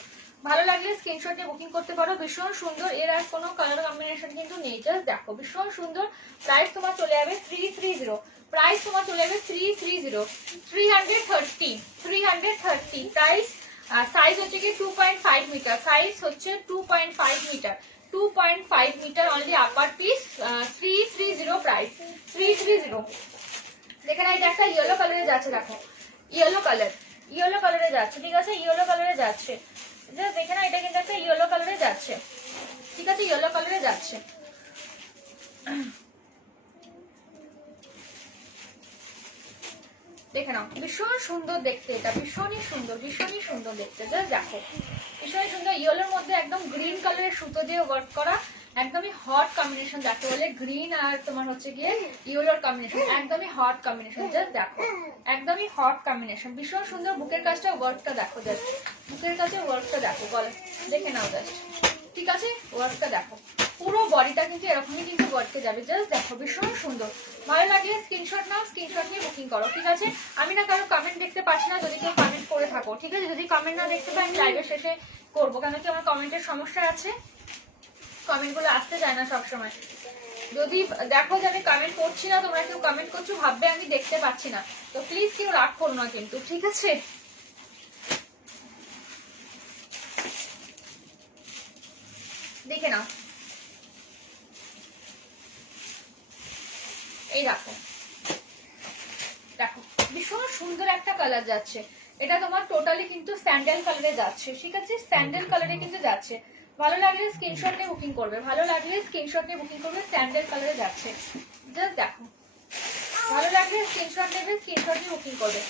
ভালো লাগলে স্ক্রিনশট নিয়ে বুকিং করতে পারো। ভীষণ সুন্দর, এর আর কোনো কালার কম্বিনেশন কিন্তু নেই। জাস্ট দেখো ভীষণ সুন্দর। প্রাইস তোমার চলে যাবে 330, প্রাইস তোমার চলে যাবে 330, 330 প্রাইস। সাইজ হচ্ছে কি 2.5 মিটার, সাইজ হচ্ছে 2.5 মিটার, 2.5 মিটার অনলি আপার পিস। 330 প্রাইস, 330। দেখেন এটা একটা ইয়েলো কালারে যাচ্ছে, দেখো ইয়েলো কালারে যাচ্ছে, ঠিক আছে? ইয়েলো কালারে যাচ্ছে, দেখে না? এটা কিন্তু একটা ইয়েলো কালারে যাচ্ছে, ঠিক আছে? ইয়েলো কালারে যাচ্ছে। দেখে নাও, ভীষণ সুন্দর দেখতে। এটা ভীষণই সুন্দর, ভীষণই সুন্দর দেখতে। জাস্ট দেখো ভীষণই সুন্দর। ইয়েলোর মধ্যে একদম গ্রিন কালারের সুতো দিয়ে ওয়ার্ক করা, একদমই হট কম্বিনেশন যাকে বলে। গ্রিন আর তোমার হচ্ছে গিয়ে ইয়েলোর কম্বিনেশন, একদমই হট কম্বিনেশন। জাস্ট দেখো একদমই হট কম্বিনেশন, ভীষণ সুন্দর। বুকের কাজটা ওয়ার্কটা দেখো, জাস্ট বুকের কাছে ওয়ার্কটা দেখো, বলে দেখে নাও জাস্ট, ঠিক আছে? ওয়ার্কটা দেখো, পুরো বডিটা কিন্তু এরকমই কিন্তু ওয়ার্কে যাবে। জাস্ট দেখো ভীষণ সুন্দর। ভালো লাগলে স্ক্রিনশট নাও, স্ক্রিনশট নিয়ে বুকিং করো, ঠিক আছে? আমি না কারো কমেন্ট দেখতে পাচ্ছি না, যদি কেউ কমেন্ট করে থাকো, ঠিক আছে? যদি কমেন্ট না দেখতে পাই আমি লাইভের শেষে করবো, কেন কি আমার কমেন্টের সমস্যা আছে, কমেন্ট গুলো আসতে যায় না সবসময়। যদি দেখো যে আমি কমেন্ট করছি না, তোমরা কেউ কমেন্ট করছো, ভাববে আমি দেখতে পাচ্ছি না, তো প্লিজ কেউ রাগ করো না কিন্তু, ঠিক আছে? দেখে নাও, এই দেখো দেখো ভীষণ সুন্দর একটা কালার যাচ্ছে। এটা তোমার টোটালি কিন্তু স্যান্ডেল কালারে যাচ্ছে, ঠিক আছে? স্যান্ডেল কালারে কিন্তু যাচ্ছে। ভালো লাগলে স্ক্রিনশট নিয়ে বুকিং করবে, ভালো লাগলে স্ক্রিনশট নিয়ে বুকিং করবে। স্যান্ডেল কালারে যাচ্ছে, জাস্ট দেখো। ভালো লাগলে স্ক্রিনশট নেবে, স্ক্রিনশট নিয়ে বুকিং করবে।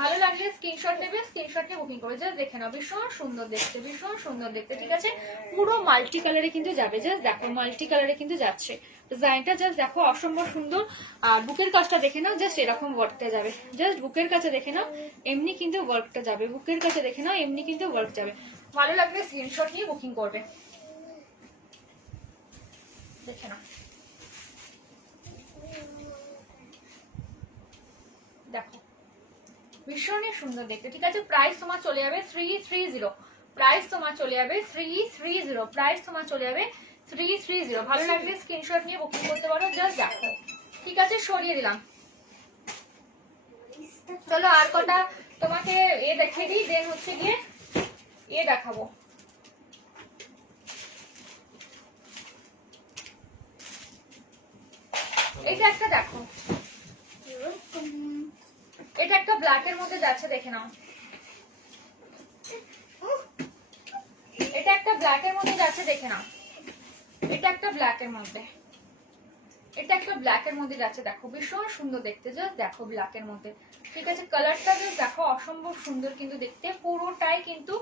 ভালো লাগলে স্ক্রিনশট নেবে, স্ক্রিনশট নিয়ে বুকিং করবে। জাস্ট দেখে নাও, ভীষণ সুন্দর দেখতে, ভীষণ সুন্দর দেখতে, ঠিক আছে? পুরো মাল্টি কালারে কিন্তু যাবে। জাস্ট দেখো মাল্টি কালারে কিন্তু যাচ্ছে ডিজাইনটা। জাস্ট দেখো অসম্ভব সুন্দর। আর বুকের কাজটা দেখে নাও, জাস্ট এরকম ওয়ার্কটা যাবে। জাস্ট বুকের কাছে দেখে নাও, এমনি কিন্তু ওয়ার্কটা যাবে। বুকের কাছে দেখে নাও, এমনি কিন্তু ওয়ার্ক যাবে। ভালো লাগলে স্ক্রিনশট নিয়ে বুকিং করবে। দেখে নাও, দেখো ভীষণই সুন্দর দেখতে, ঠিক আছে? প্রাইস তোমার চলে যাবে 330, প্রাইস তোমার চলে যাবে 330, প্রাইস তোমার চলে যাবে 330। ভালো লাগলে স্ক্রিনশট নিয়ে বুকিং করতে পারো। জাস্ট দেখো, ঠিক আছে? সরিয়ে দিলাম। চলো আর কটা তোমাকে এ দেখিয়ে দিই, দেন হচ্ছে গিয়ে এ দেখাবো। এইটা একটা দেখো, এটা একটা ব্ল্যাকের মধ্যে যাচ্ছে, দেখে নাও। এটা একটা ব্ল্যাকের মধ্যে যাচ্ছে, দেখে নাও। এটা একটা ব্ল্যাকের মধ্যে, এটা একটা ব্ল্যাকের মধ্যে যাচ্ছে, দেখো ভীষণ সুন্দর দেখতে, জাস্ট দেখো ব্ল্যাকের মধ্যে। ঠিক আছে, কালারটা জাস্ট দেখো অসম্ভব সুন্দর কিন্তু দেখতে, পুরোটাই কিন্তু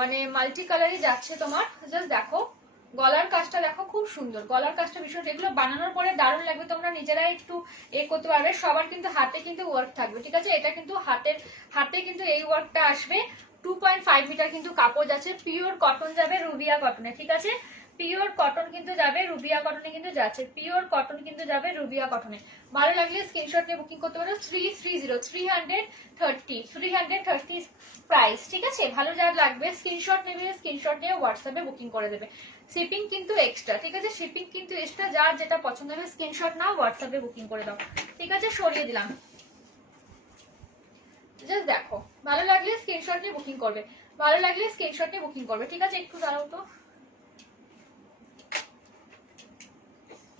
মানে মাল্টি কালারই যাচ্ছে তোমার। জাস্ট দেখো গলার কাজটা দেখো, খুব সুন্দর গলার কাজটা ভীষণ। এগুলো বানানোর পরে দারুণ লাগবে, তোমরা নিজেরাই একটু করতে পারবে। সবার কিন্তু হাতে কিন্তু ওয়ার্ক থাকবে, ঠিক আছে। এটা কিন্তু হাতে কিন্তু এই ওয়ার্কটা আসবে। 2.5 মিটার কিন্তু কাপড় যাচ্ছে, পিওর কটন যাবে রুবিয়া কটনে, ঠিক আছে। পিওর কটন কিন্তু যাবে রুবিয়া কটনে, কিন্তু যাচ্ছে পিওর কটন কিন্তু যাবে রুবিয়া কটনে। ভালো লাগলে স্ক্রিনশট নিয়ে বুকিং করতে পারো। 330 প্রাইস, ঠিক আছে। ভালো যার লাগবে স্ক্রিনশট নেবে, স্ক্রিনশট নিয়ে হোয়াটসঅ্যাপে বুকিং করে দেবে। শিপিং কিন্তু এক্সট্রা, ঠিক আছে, শিপিং কিন্তু এক্সট্রা। যার যেটা পছন্দ হবে স্ক্রিনশট নাও, হোয়াটসঅ্যাপে বুকিং করে দাও, ঠিক আছে। সরিয়ে দিলাম, জাস্ট দেখো ভালো লাগলে স্ক্রিনশট নিয়ে বুকিং করবে, ভালো লাগলে স্ক্রিনশট নিয়ে বুকিং করবে, ঠিক আছে। একটু দাঁড়াও তো,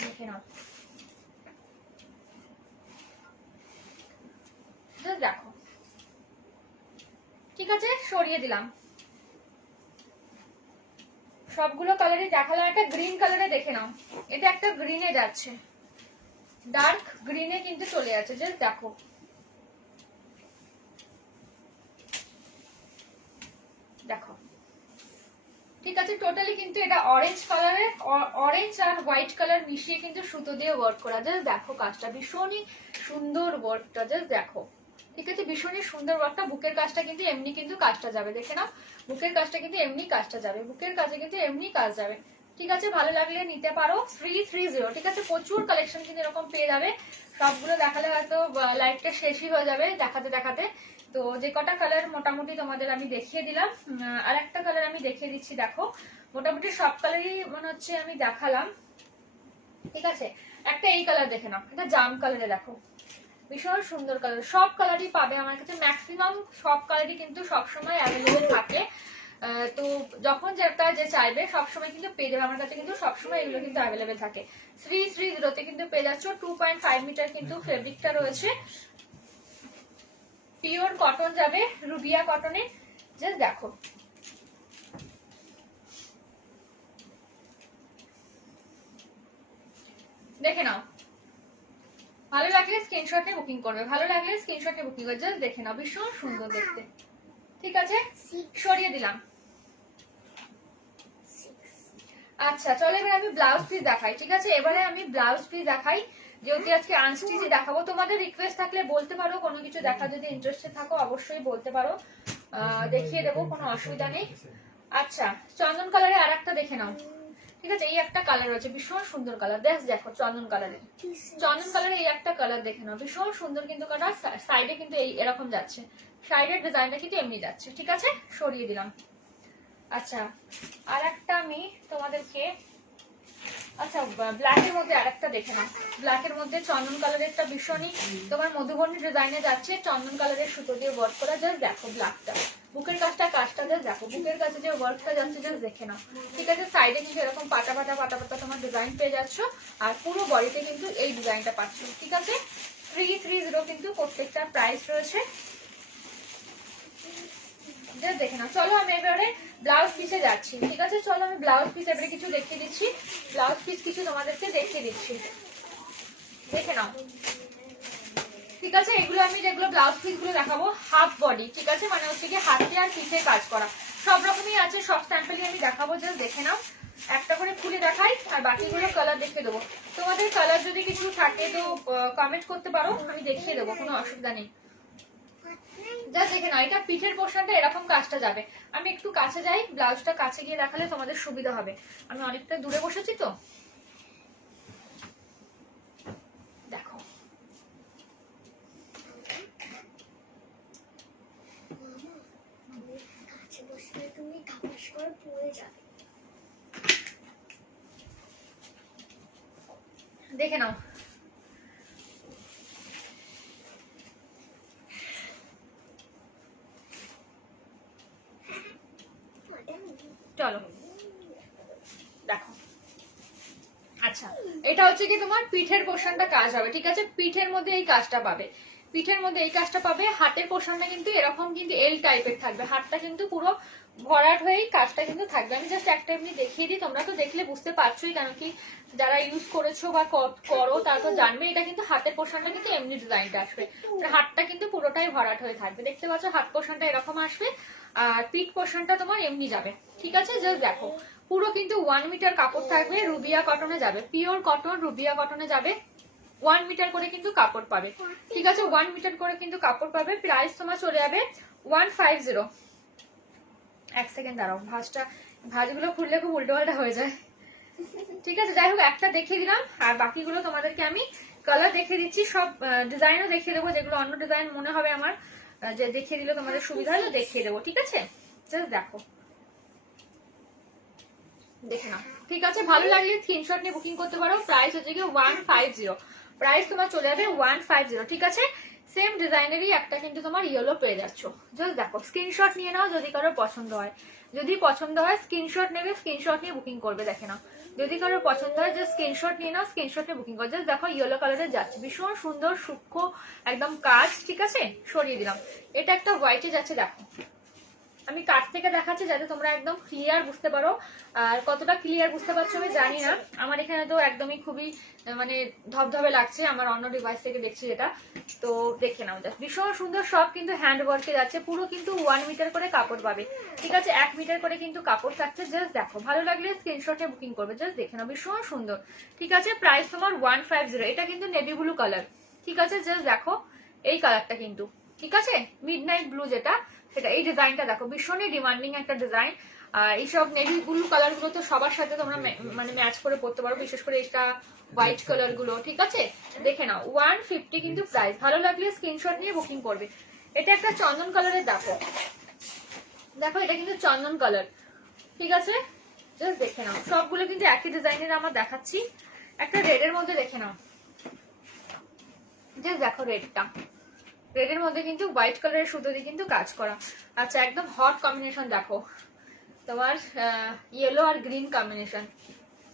দেখে নাও, জাস্ট দেখো, ঠিক আছে। সরিয়ে দিলাম, সবগুলো কালারই দেখালাম। একটা গ্রিন কালারে দেখে নাও, এটা একটা গ্রিনে যাচ্ছে, ডার্ক গ্রিনে কিন্তু চলে যাচ্ছে, জাস্ট দেখো। দেখো, ঠিক আছে। টোটালি কিন্তু এটা অরেঞ্জ কালারের, অরেঞ্জ আর হোয়াইট কালার মিশিয়ে কিন্তু সুতো দিয়ে ওয়ার্ক করা। জাস্ট দেখো কাজটা ভীষণই সুন্দর, ওয়ার্কটা জাস্ট দেখো, ঠিক আছে। ভীষণই সুন্দর ওয়ার্কটা। বুকের কাজটা কিন্তু এমনি কিন্তু কাজটা যাবে, দেখে নাও। বুকের কাজটা কিন্তু এমনি কাজটা যাবে, বুকের কাজে কিন্তু এমনি কাজ যাবে, ঠিক আছে। ভালো লাগলে নিতে পারো। 330, ঠিক আছে। প্রচুর কালেকশন কিন্তু এরকম পেয়ে যাবে। সবগুলো দেখালে হয়তো লাইভটা শেষই হয়ে যাবে দেখাতে দেখাতে। তো যে কটা কালার মোটামুটি তোমাদের আমি দেখিয়ে দিলাম, আর একটা কালার আমি দেখিয়ে দিচ্ছি। দেখো মোটামুটি সব কালারই মনে হচ্ছে আমি দেখালাম, ঠিক আছে। একটা এই কালার দেখে নাও, এটা জাম কালারে, দেখো ভীষণ সুন্দর কালার। সব কালারই পাবে আমার কাছে, ম্যাক্সিমাম সব কালারই কিন্তু সবসময় অ্যাভেলেবেল থাকে। তো যখন যেটা যে চাইবে সবসময় কিন্তু পেয়ে যাবে আমার কাছে, কিন্তু সবসময় এগুলো কিন্তু অ্যাভেলেবেল থাকে। 330 কিন্তু পেয়ে যাচ্ছ। 2.5 মিটার কিন্তু ফেব্রিকটা রয়েছে, পিওর কটন যাবে রুবিয়া কটনে, জাস্ট দেখো। দেখে নাও, ভালো লাগলে স্ক্রিনশট নিয়ে বুকিং করবে, ভালো লাগলে স্ক্রিনশট নিয়ে বুকিং করবে, জাস্ট দেখে নাও ভীষণ সুন্দর দেখতে, ঠিক আছে। সরিয়ে দিলাম। আচ্ছা চলো এবার আমি ব্লাউজ পিস দেখাই, ঠিক আছে। এবারে আমি ব্লাউজ পিস দেখাই, যেহেতু আজকে আনস্টিচই দেখাবো। তোমাদের রিকোয়েস্ট থাকলে বলতে পারো, কোনো কিছু দেখা যদি ইন্টারেস্টেড থাকো অবশ্যই বলতে পারো, দেখিয়ে দেবো, কোনো অসুবিধা নেই। আচ্ছা চন্দন কালারে আর একটা দেখে নাও, ঠিক আছে। এই একটা কালার রয়েছে, ভীষণ সুন্দর কালার, দেখো চন্দন কালারে, চন্দন কালারে এই একটা কালার দেখে নাও, ভীষণ সুন্দর কিন্তু কালার। সাইডে কিন্তু এই এরকম যাচ্ছে, সাইডের ডিজাইনটা কিন্তু এমনি যাচ্ছে, ঠিক আছে। সরিয়ে দিলাম। আচ্ছা আর একটা আমি তোমাদেরকে, আচ্ছা ব্ল্যাকের মধ্যে আরেকটা দেখে নাও, ব্ল্যাকের মধ্যে চন্দন কালারের একটা ভীষণই তোমার মধুবনী ডিজাইনে যাচ্ছে, চন্দন কালারের সুতো দিয়ে ওয়ার্ক করা, জাস্ট দেখো ব্ল্যাকটা। বুকের কাজটা জাস্ট দেখো, বুকের কাছে যে ওয়ার্কটা যাচ্ছে জাস্ট দেখে নাও, ঠিক আছে। সাইডে কিন্তু এরকম পাতা পাতা পাতা পাতা তোমার ডিজাইন পেয়ে যাচ্ছ, আর পুরো বডিতে কিন্তু এই ডিজাইনটা পাচ্ছ, ঠিক আছে। 330 কিন্তু প্রত্যেকটা প্রাইস রয়েছে, দেখে নাও। চলো আমি এবারে ব্লাউজ পিসে যাচ্ছি, ঠিক আছে। চলো আমি ব্লাউজ পিস এবারে কিছু দেখিয়ে দিচ্ছি, ব্লাউজ পিস কিছু তোমাদেরকে দেখিয়ে দিচ্ছি, দেখে নাও, ঠিক আছে। এগুলো আমি যেগুলো ব্লাউজ পিস গুলো দেখাবো হাফ বডি, ঠিক আছে, মানে হচ্ছে কি হাতে আর পিঠে কাজ করা, সব রকমই আছে, সব স্যাম্পলই আমি দেখাবো, জাস্ট দেখে নাও। একটা করে খুলে দেখাই আর বাকিগুলো কালার দেখিয়ে দেবো। তোমাদের কালার যদি কিছু থাকে তো কমেন্ট করতে পারো, আমি দেখিয়ে দেবো, কোনো অসুবিধা নেই। জাস্ট দেখে নাও, এটা পিঠের পোর্শনটা এরকম কাজটা যাবে। আমি একটু কাছে যাই, ব্লাউজটা কাছে গিয়ে দেখালে তোমাদের সুবিধা হবে, আমি অনেকটা দূরে বসেছি তো। দেখো দেখে নাও, চলো দেখো। আচ্ছা এটা হচ্ছে কি তোমার পিঠের পোর্শনটা কাজ হবে, ঠিক আছে। পিঠের মধ্যে এই কাজটা পাবে, পিঠের মধ্যে এই কাজটা পাবে। হাতের পোর্শনটা কিন্তু এরকম কিন্তু এল টাইপের থাকবে, হাতটা কিন্তু পুরো ভরাট হয়েই কাজটা কিন্তু থাকবে। আমি জাস্ট একটা এমনি দেখিয়ে দিই, তোমরা তো দেখলে বুঝতে পারছোই, কেন কি যারা ইউজ করেছো বা করো তারা তো জানবে। এটা কিন্তু হাতের পোর্শনটা কিন্তু এমনি ডিজাইনটা আসবে, হাতটা কিন্তু পুরোটাই ভরাট হয়ে থাকবে। দেখতে পাচ্ছ হাত পোর্শনটা এরকম আসবে, আর পিঠ পোর্শনটা তোমার এমনি যাবে। ঠিক আছে, জাস্ট দেখো পুরো কিন্তু 1 মিটার কাপড় থাকবে, রুবিয়া কটনে যাবে, পিওর কটন রুবিয়া কটনে যাবে। 1 মিটার করে কিন্তু কাপড় পাবে। ঠিক আছে, 1 মিটার করে কিন্তু কাপড় পাবে। প্রাইস তোমার চলে যাবে 150। এক সেকেন্ড দাঁড়াও, ভাঁজগুলো খুললে খুব উল্টো পাল্টা হয়ে যায়। ঠিক আছে, যাই হোক একটা দেখিয়ে দিলাম, আর বাকিগুলো তোমাদেরকে আমি কালার দেখিয়ে দিচ্ছি, সব ডিজাইনও দেখিয়ে দেবো, যেগুলো অন্য ডিজাইন মনে হবে আমার যে দেখিয়ে দিলে তোমাদের সুবিধা হলো দেখিয়ে দেবো। ঠিক আছে, জাস্ট দেখো, দেখে নাও। ঠিক আছে, ভালো লাগলে স্ক্রিনশট নিয়ে বুকিং করতে পারো। প্রাইস হচ্ছে কি 150, প্রাইস তোমার চলে যাবে 150। ঠিক আছে, সেম ডিজাইনেরই একটা কিন্তু তোমার ইয়েলো পেয়ে যাচ্ছ। জাস্ট দেখো, স্ক্রিনশট নিয়ে নাও যদি কারোর পছন্দ হয়। যদি পছন্দ হয় স্ক্রিনশট নেবে, স্ক্রিনশট নিয়ে বুকিং করবে। দেখে নাও, যদি কারোর পছন্দ হয় জাস্ট স্ক্রিনশট নিয়ে নাও, স্ক্রিনশট নিয়ে বুকিং করো। জাস্ট দেখো ইয়েলো কালারের যাচ্ছে, ভীষণ সুন্দর সূক্ষ্ম একদম কাজ। ঠিক আছে, সরিয়ে দিলাম। এটা একটা হোয়াইটে যাচ্ছে, দেখো আমি কাছ থেকে দেখাচ্ছি যাতে তোমরা একদম ক্লিয়ার বুঝতে পারো। আর কতটা ক্লিয়ার বুঝতে পারছো আমি জানি না, আমার এখানে তো একদমই খুবই মানে ধবধবে লাগছে, আমার অন্য ডিভাইস থেকে দেখছি এটা। তো দেখে নাও, জাস্ট ভীষণ সুন্দর, সব কিন্তু হ্যান্ড ওয়ার্কে যাচ্ছে, পুরো কিন্তু 1 মিটার করে কাপড় পাবে। ঠিক আছে, 1 মিটার করে কিন্তু কাপড় থাকছে। জাস্ট দেখো, ভালো লাগলে স্ক্রিনশটে বুকিং করবে। জাস্ট দেখে নাও, ভীষণ সুন্দর। ঠিক আছে, প্রাইস তোমার 150। এটা কিন্তু নেভি ব্লু কালার। ঠিক আছে, জাস্ট দেখো এই কালারটা কিন্তু, ঠিক আছে মিডনাইট ব্লু যেটা, সেটা এই ডিজাইনটা দেখো, ভীষণই ডিমান্ডিং একটা ডিজাইন। আর এইসব নেভি ব্লু কালার গুলো তো সবার সাথে তোমরা মানে ম্যাচ করে পড়তে পারো, বিশেষ করে এটা হোয়াইট কালার গুলো। ঠিক আছে, দেখে নাও 150 কিন্তু প্রাইস। ভালো লাগলে স্ক্রিনশট নিয়ে বুকিং করবে। এটা একটা চন্দন কালারের, দেখো দেখো এটা কিন্তু চন্দন কালার। ঠিক আছে, জাস্ট দেখে নাও, সবগুলো কিন্তু একই ডিজাইনের আমরা দেখাচ্ছি। একটা রেডের মধ্যে দেখে নাও, জাস্ট দেখো রেডটা, রেডের মধ্যে কিন্তু হোয়াইট কালারের সুতো দিয়ে কিন্তু কাজ করা। আচ্ছা, একদম হট কম্বিনেশন দেখো, তোমার ইয়েলো আর গ্রিন কম্বিনেশন।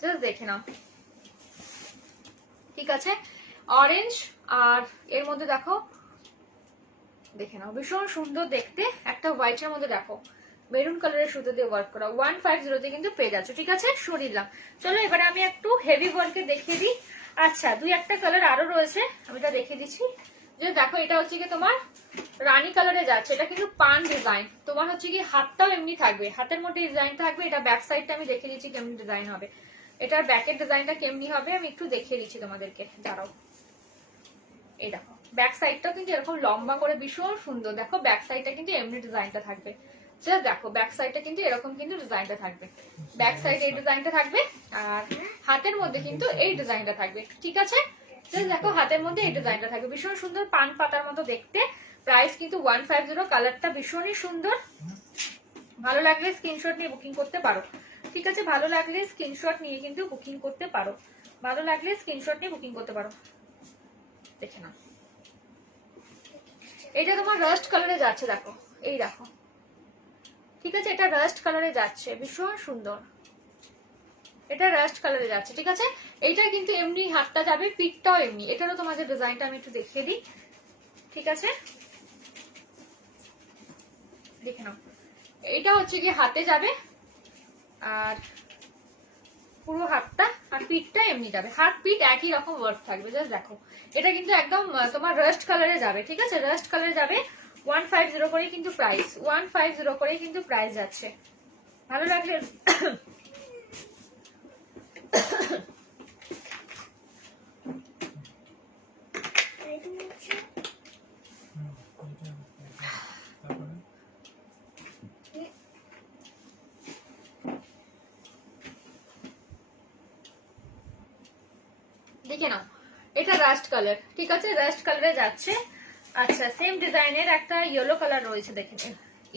জাস্ট দেখে নাও। ঠিক আছে, অরেঞ্জ আর এর মধ্যে দেখো, দেখে নাও ভীষণ সুন্দর দেখতে। একটা হোয়াইটের মধ্যে দেখো মেরুন কালারের সুতো দিয়ে ওয়ার্ক করা। 150 তে কিন্তু পেয়ে যাচ্ছ। ঠিক আছে, সরিলাম। চলো এবারে আমি একটু হেভি ওয়ার্কে দেখিয়ে দিই। আচ্ছা, দুই একটা কালার আরো রয়েছে, আমি এটা দেখিয়ে দিচ্ছি। যে দেখো এটা হচ্ছে কি তোমার রানী কালারে যাচ্ছে, এটা কিন্তু পান ডিজাইন। তোমার হচ্ছে কি হাতটাও এমনি থাকবে, হাতের মধ্যে ডিজাইন থাকবে। এটা ব্যাক সাইডটা আমি দেখিয়ে দিচ্ছি কেমনি ডিজাইন হবে, এটার ব্যাকের ডিজাইনটা কেমনি হবে আমি একটু দেখিয়ে দিচ্ছি তোমাদেরকে, দাঁড়াও। এই দেখো ব্যাক সাইডটাও কিন্তু এরকম লম্বা করে ভীষণ সুন্দর। দেখো ব্যাক সাইডটা কিন্তু এমনি ডিজাইনটা থাকবে। জাস্ট দেখো ব্যাক সাইডটা কিন্তু এরকম কিন্তু ডিজাইনটা থাকবে, ব্যাক সাইড এই ডিজাইনটা থাকবে, আর হাতের মধ্যে কিন্তু এই ডিজাইনটা থাকবে। ঠিক আছে, জাস্ট দেখো হাতের মধ্যে এই ডিজাইনটা থাকবে, ভীষণ সুন্দর পান পাতার মতো দেখতে। প্রাইস কিন্তু 150, কালারটা ভীষণই সুন্দর। ভালো লাগলে স্ক্রিনশট নিয়ে বুকিং করতে পারো। ঠিক আছে, ভালো লাগলে স্ক্রিনশট নিয়ে কিন্তু বুকিং করতে পারো, ভালো লাগলে স্ক্রিনশট নিয়ে বুকিং করতে পারো। দেখে নাও, এটা তোমার রাস্ট কালারে যাচ্ছে, দেখো এই দেখো। ঠিক আছে, এটা রাস্ট কালারে যাচ্ছে, ভীষণ সুন্দর, এটা রাস্ট কালারে যাচ্ছে। ঠিক আছে, এইটা কিন্তু এমনি হাতটা যাবে, পিঠটাও এমনি। এটারও তোমাদের ডিজাইনটা আমি একটু দেখিয়ে দিই। ঠিক আছে, দেখে নাও, এটা হচ্ছে কি হাতে যাবে, আর পুরো হাতটা আর পিঠটা এমনি যাবে, হাত পিঠ একই রকম ওয়ার্ক থাকবে। জাস্ট দেখো, এটা কিন্তু একদম তোমার রাস্ট কালারে যাবে। ঠিক আছে, রাস্ট কালারে যাবে। 150 করে কিন্তু প্রাইস, 150 করে কিন্তু প্রাইস যাচ্ছে। ভালো লাগলে দেখে নাও, এটা রাস্ট কালার। ঠিক আছে, রাস্ট কালারে যাচ্ছে। আচ্ছা, সেম ডিজাইনের একটা ইয়েলো কালার রয়েছে, দেখে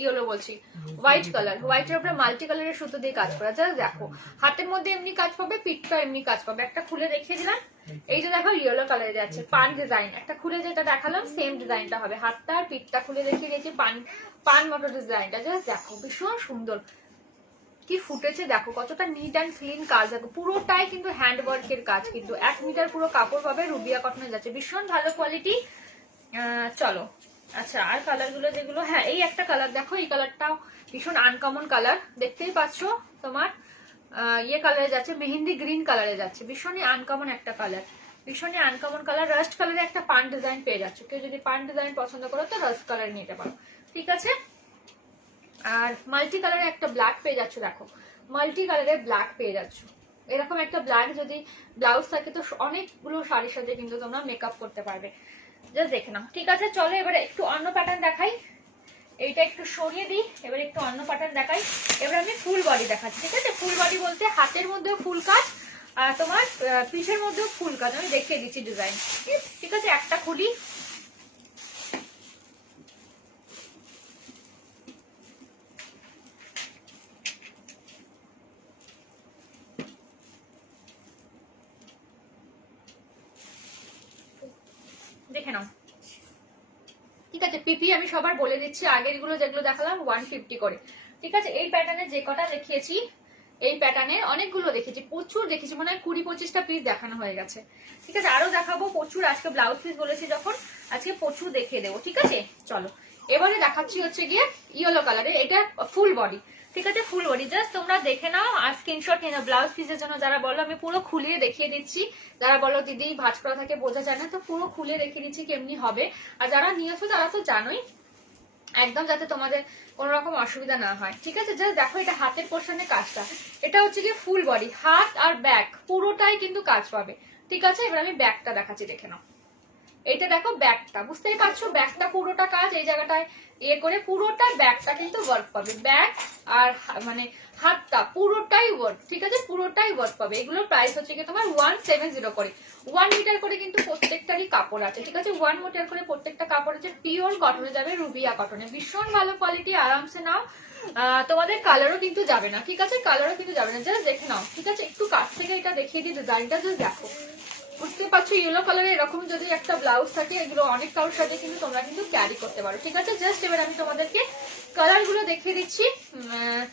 ইয়েলো বলছি হোয়াইট কালার, হোয়াইটের উপরে মাল্টি কালারের সুতো দিয়ে কাজ করা। জাস্ট দেখো হাতের মধ্যে এমনি কাজ পাবে, পিঠটা এমনি কাজ পাবে। একটা খুলে দেখিয়ে দিলাম, এইটা দেখো ইয়েলো কালারে যাচ্ছে, পান ডিজাইন। একটা খুলে যেটা দেখালাম সেম ডিজাইনটা হবে, হাতটা আর পিঠটা খুলে দেখিয়ে দিয়েছি পান মতো ডিজাইনটা। জাস্ট দেখো ভীষণ সুন্দর কি ফুটেছে, দেখো কতটা নিট অ্যান্ড ক্লিন কাজ। দেখো পুরোটাই কিন্তু হ্যান্ড ওয়ার্কের কাজ, কিন্তু 1 মিটার পুরো কাপড় পাবে, রুবিয়া কটনে যাচ্ছে, ভীষণ ভালো কোয়ালিটি। চলো আচ্ছা আর কালার গুলো যেগুলো, হ্যাঁ এই একটা কালার দেখো, এই কালারটাও ভীষণ আনকমন কালার, দেখতেই পাচ্ছ তোমার ইয়ে কালারে যাচ্ছে, মেহেন্দি গ্রিন কালারে যাচ্ছে, ভীষণই আনকমন একটা কালার, ভীষণই আনকমন কালার। রাস্ট কালারে একটা পান ডিজাইন পেয়ে যাচ্ছ, কেউ যদি পান ডিজাইন পছন্দ করো তো রাস্ট কালার নিতে পারো, ঠিক আছে। আর মাল্টি কালারে একটা ব্ল্যাক পেয়ে যাচ্ছ, দেখো মাল্টি কালারের ব্ল্যাক পেয়ে যাচ্ছ, এরকম একটা ব্ল্যাক যদি ব্লাউজ থাকে তো অনেকগুলো শাড়ির সাথে কিন্তু তোমরা মেকআপ করতে পারবে, জাস্ট দেখে নাও, ঠিক আছে। চলো এবারে একটু অন্য প্যাটার্ন দেখাই, এইটা একটু সরিয়ে দিই, এবার একটু অন্য প্যাটার্ন দেখাই। এবার আমি ফুল বডি দেখাচ্ছি, ঠিক আছে। ফুল বডি বলতে হাতের মধ্যেও ফুল কাজ আর তোমার পিঠের মধ্যেও ফুল কাজ, আমি দেখিয়ে দিচ্ছি ডিজাইন, ঠিক আছে। একটা খুলি, দেখে নাও, ঠিক আছে। পিপি আমি সবার বলে দিচ্ছি, আগের গুলো যেগুলো দেখালাম 150 করে, ঠিক আছে। এই প্যাটার্নে যে কটা দেখিয়েছি, এই প্যাটার্নের অনেকগুলো দেখেছি, প্রচুর দেখেছি, মনে হয় 20-25টা পিস দেখানো হয়ে গেছে, ঠিক আছে। আরো দেখাবো প্রচুর, আজকে ব্লাউজ পিস বলেছি যখন, আজকে প্রচুর দেখিয়ে দেবো, ঠিক আছে। চলো এবারে দেখাচ্ছি হচ্ছে গিয়ে ইয়েলো কালারে, এটা ফুল বডি, ঠিক আছে। ফুল বডি জাস্ট তোমরা দেখে নাও আর স্ক্রিনশট নিয়ে নাও। ব্লাউজ পিসের জন্য যারা বলো আমি পুরো খুলিয়ে দেখিয়ে দিচ্ছি, যারা বলো দিদি ভাঁজ করা থাকে বোঝা যায় না, তো পুরো খুলে দেখিয়ে দিচ্ছি কেমনি হবে। আর যারা নিয়েছো তারা তো জানোই, একদম যাতে তোমাদের কোন রকম অসুবিধা না হয়, ঠিক আছে। জাস্ট দেখো এটা হাতের পোর্শনের কাজটা, এটা হচ্ছে কি ফুল বডি, হাত আর ব্যাক পুরোটাই কিন্তু কাজ পাবে, ঠিক আছে। এবার আমি ব্যাকটা দেখাচ্ছি, দেখে নাও। এইটা দেখো ব্যাকটা, বুঝতেই পারছো ব্যাকটা পুরোটা কাজ, এই জায়গাটায় ইয়ে করে পুরোটা ব্যাকটা কিন্তু ওয়ার্ক পাবে, ব্যাক আর মানে হাতটা পুরোটাই ওয়ার্ক, ঠিক আছে, পুরোটাই ওয়ার্ক পাবে। এগুলোর প্রাইস হচ্ছে কি তোমার 170 করে, 1 মিটার করে কিন্তু প্রত্যেকটারই কাপড় আছে, ঠিক আছে। 1 মিটার করে প্রত্যেকটা কাপড় আছে, পিওর কটনে যাবে, রুবিয়া কটনে, ভীষণ ভালো কোয়ালিটি, আরামসে নাও। তোমাদের কালারও কিন্তু যাবে না, ঠিক আছে, কালারও কিন্তু যাবে না, জাস্ট দেখে নাও, ঠিক আছে। একটু কাছ থেকে এটা দেখিয়ে দিই ডিজাইনটা, জাস্ট দেখো, বুঝতে পারছো ইয়েলো কালারে এরকম যদি একটা ব্লাউজ থাকে, এগুলো অনেক কারোর সাথে কিন্তু তোমরা কিন্তু ক্যারি করতে পারো, ঠিক আছে। জাস্ট এবার আমি তোমাদেরকে কালার গুলো দেখিয়ে দিচ্ছি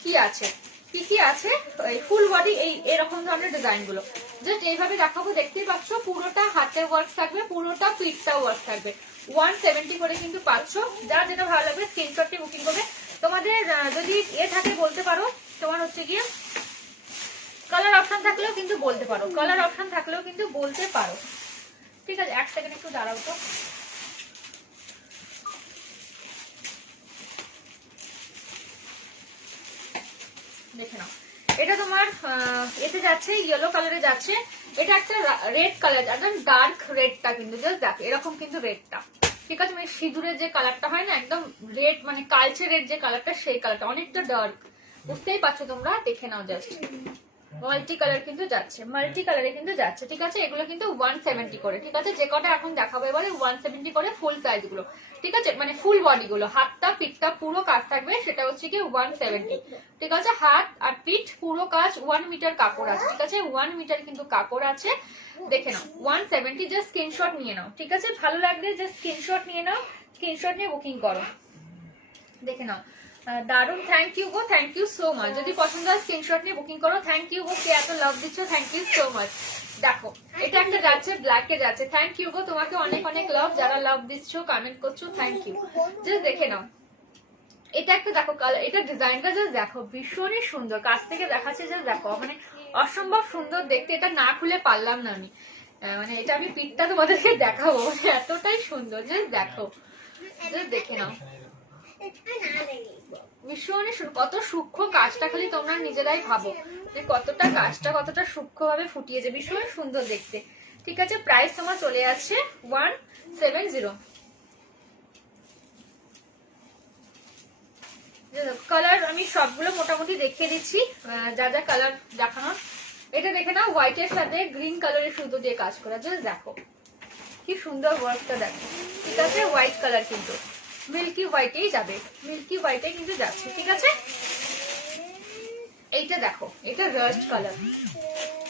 কি আছে, কি কি আছে। ফুল বডি এই এরকম ধরনের ডিজাইন গুলো জাস্ট এইভাবে দেখাবো, দেখতেই পাচ্ছ পুরোটা হাতে ওয়ার্ক থাকবে, পুরোটা পিঠটা ওয়ার্ক থাকবে, 170 করে কিন্তু পাচ্ছ। যার যেটা ভালো লাগবে স্ক্রিনশটটি বুকিং করবে। তোমাদের যদি থাকে বলতে পারো, তোমার হচ্ছে গিয়ে কালার অপশন থাকলেও কিন্তু বলতে পারো, কালার অপশন থাকলেও কিন্তু বলতে পারো, ঠিক আছে। এক সেকেন্ড একটু দাঁড়াও তো, দেখে নাও। এটা তোমার এতে যাচ্ছে ইয়েলো কালারে যাচ্ছে, এটা একটা রেড কালার, একদম ডার্ক রেডটা কিন্তু জাস্ট দেখো এরকম কিন্তু রেডটা, ঠিক আছে। মানে সিঁদুরের যে কালারটা হয় না, একদম রেড মানে কালচে রেড যে কালারটা, সেই কালারটা অনেকটা ডার্ক, বুঝতেই পারছো তোমরা, দেখে নাও জাস্ট। মাল্টি কালার কিন্তু যাচ্ছে, মাল্টি কালারে কিন্তু যাচ্ছে, ঠিক আছে। এগুলো কিন্তু 170 করে, ঠিক আছে। যে কটা এখন দেখাবো এবারে 170 করে ফুল সাইজ গুলো, ঠিক আছে, মানে ফুল বডি গুলো, হাতটা পিঠটা পুরো কাজ থাকবে, সেটা হচ্ছে কি 170, ঠিক আছে। হাত আর পিঠ পুরো কাজ, 1 মিটার কাপড় আছে, ঠিক আছে, 1 মিটার কিন্তু কাপড় আছে, দেখে নাও 170, জাস্ট স্ক্রিনশট নিয়ে নাও, ঠিক আছে। ভালো লাগলে জাস্ট স্ক্রিনশট নিয়ে নাও, স্ক্রিনশট নিয়ে বুকিং করো, দেখে নাও। দারুন, থ্যাংক ইউ গো, থ্যাংক ইউ সো মাচ। যদি পছন্দ হয় স্ক্রিনশট নিয়ে বুকিং করো, থ্যাংক ইউ গো, কে এত লাভ দিচ্ছ, থ্যাংক ইউ সো মাচ। দেখো এটা একটা যাচ্ছে ব্ল্যাকে যাচ্ছে, থ্যাংক ইউ গো, তোমাকে অনেক অনেক লাভ, যারা লাভ দিচ্ছ কমেন্ট করছো, থ্যাংক ইউ। জাস্ট দেখে নাও, এটা একটা দেখো কালার, এটা ডিজাইনটা জাস্ট দেখো ভীষণই সুন্দর, কাছ থেকে দেখাচ্ছে, জাস্ট দেখো মানে অসম্ভব সুন্দর দেখতে, এটা না খুলে পারলাম না আমি, মানে এটা আমি পিঠটা তোমাদেরকে দেখাবো, এতটাই সুন্দর, জাস্ট দেখো, জাস্ট দেখে নাও, ভীষণই কত সূক্ষ্ম কাজটা, খালি তোমরা নিজেরাই ভাবো যে কতটা কাজটা কতটা সূক্ষ্ম ভাবে ফুটিয়েছে, ভীষণ সুন্দর দেখতে, ঠিক আছে। প্রাইস তোমার চলে যাচ্ছে 170। কালার আমি সবগুলো মোটামুটি দেখিয়ে দিচ্ছি, যা যা কালার দেখানোর। এটা দেখে নাও, হোয়াইটের সাথে গ্রিন কালারের সুতো দিয়ে কাজ করা, জাস্ট দেখো কি সুন্দর ওয়ার্কটা দেখো, ঠিক আছে। হোয়াইট কালার কিন্তু মিল্কি হোয়াইটেই যাবে, মিল্কি হোয়াইটে কিন্তু যাচ্ছে, ঠিক আছে। এইটা দেখো, এটা রাস্ট কালার,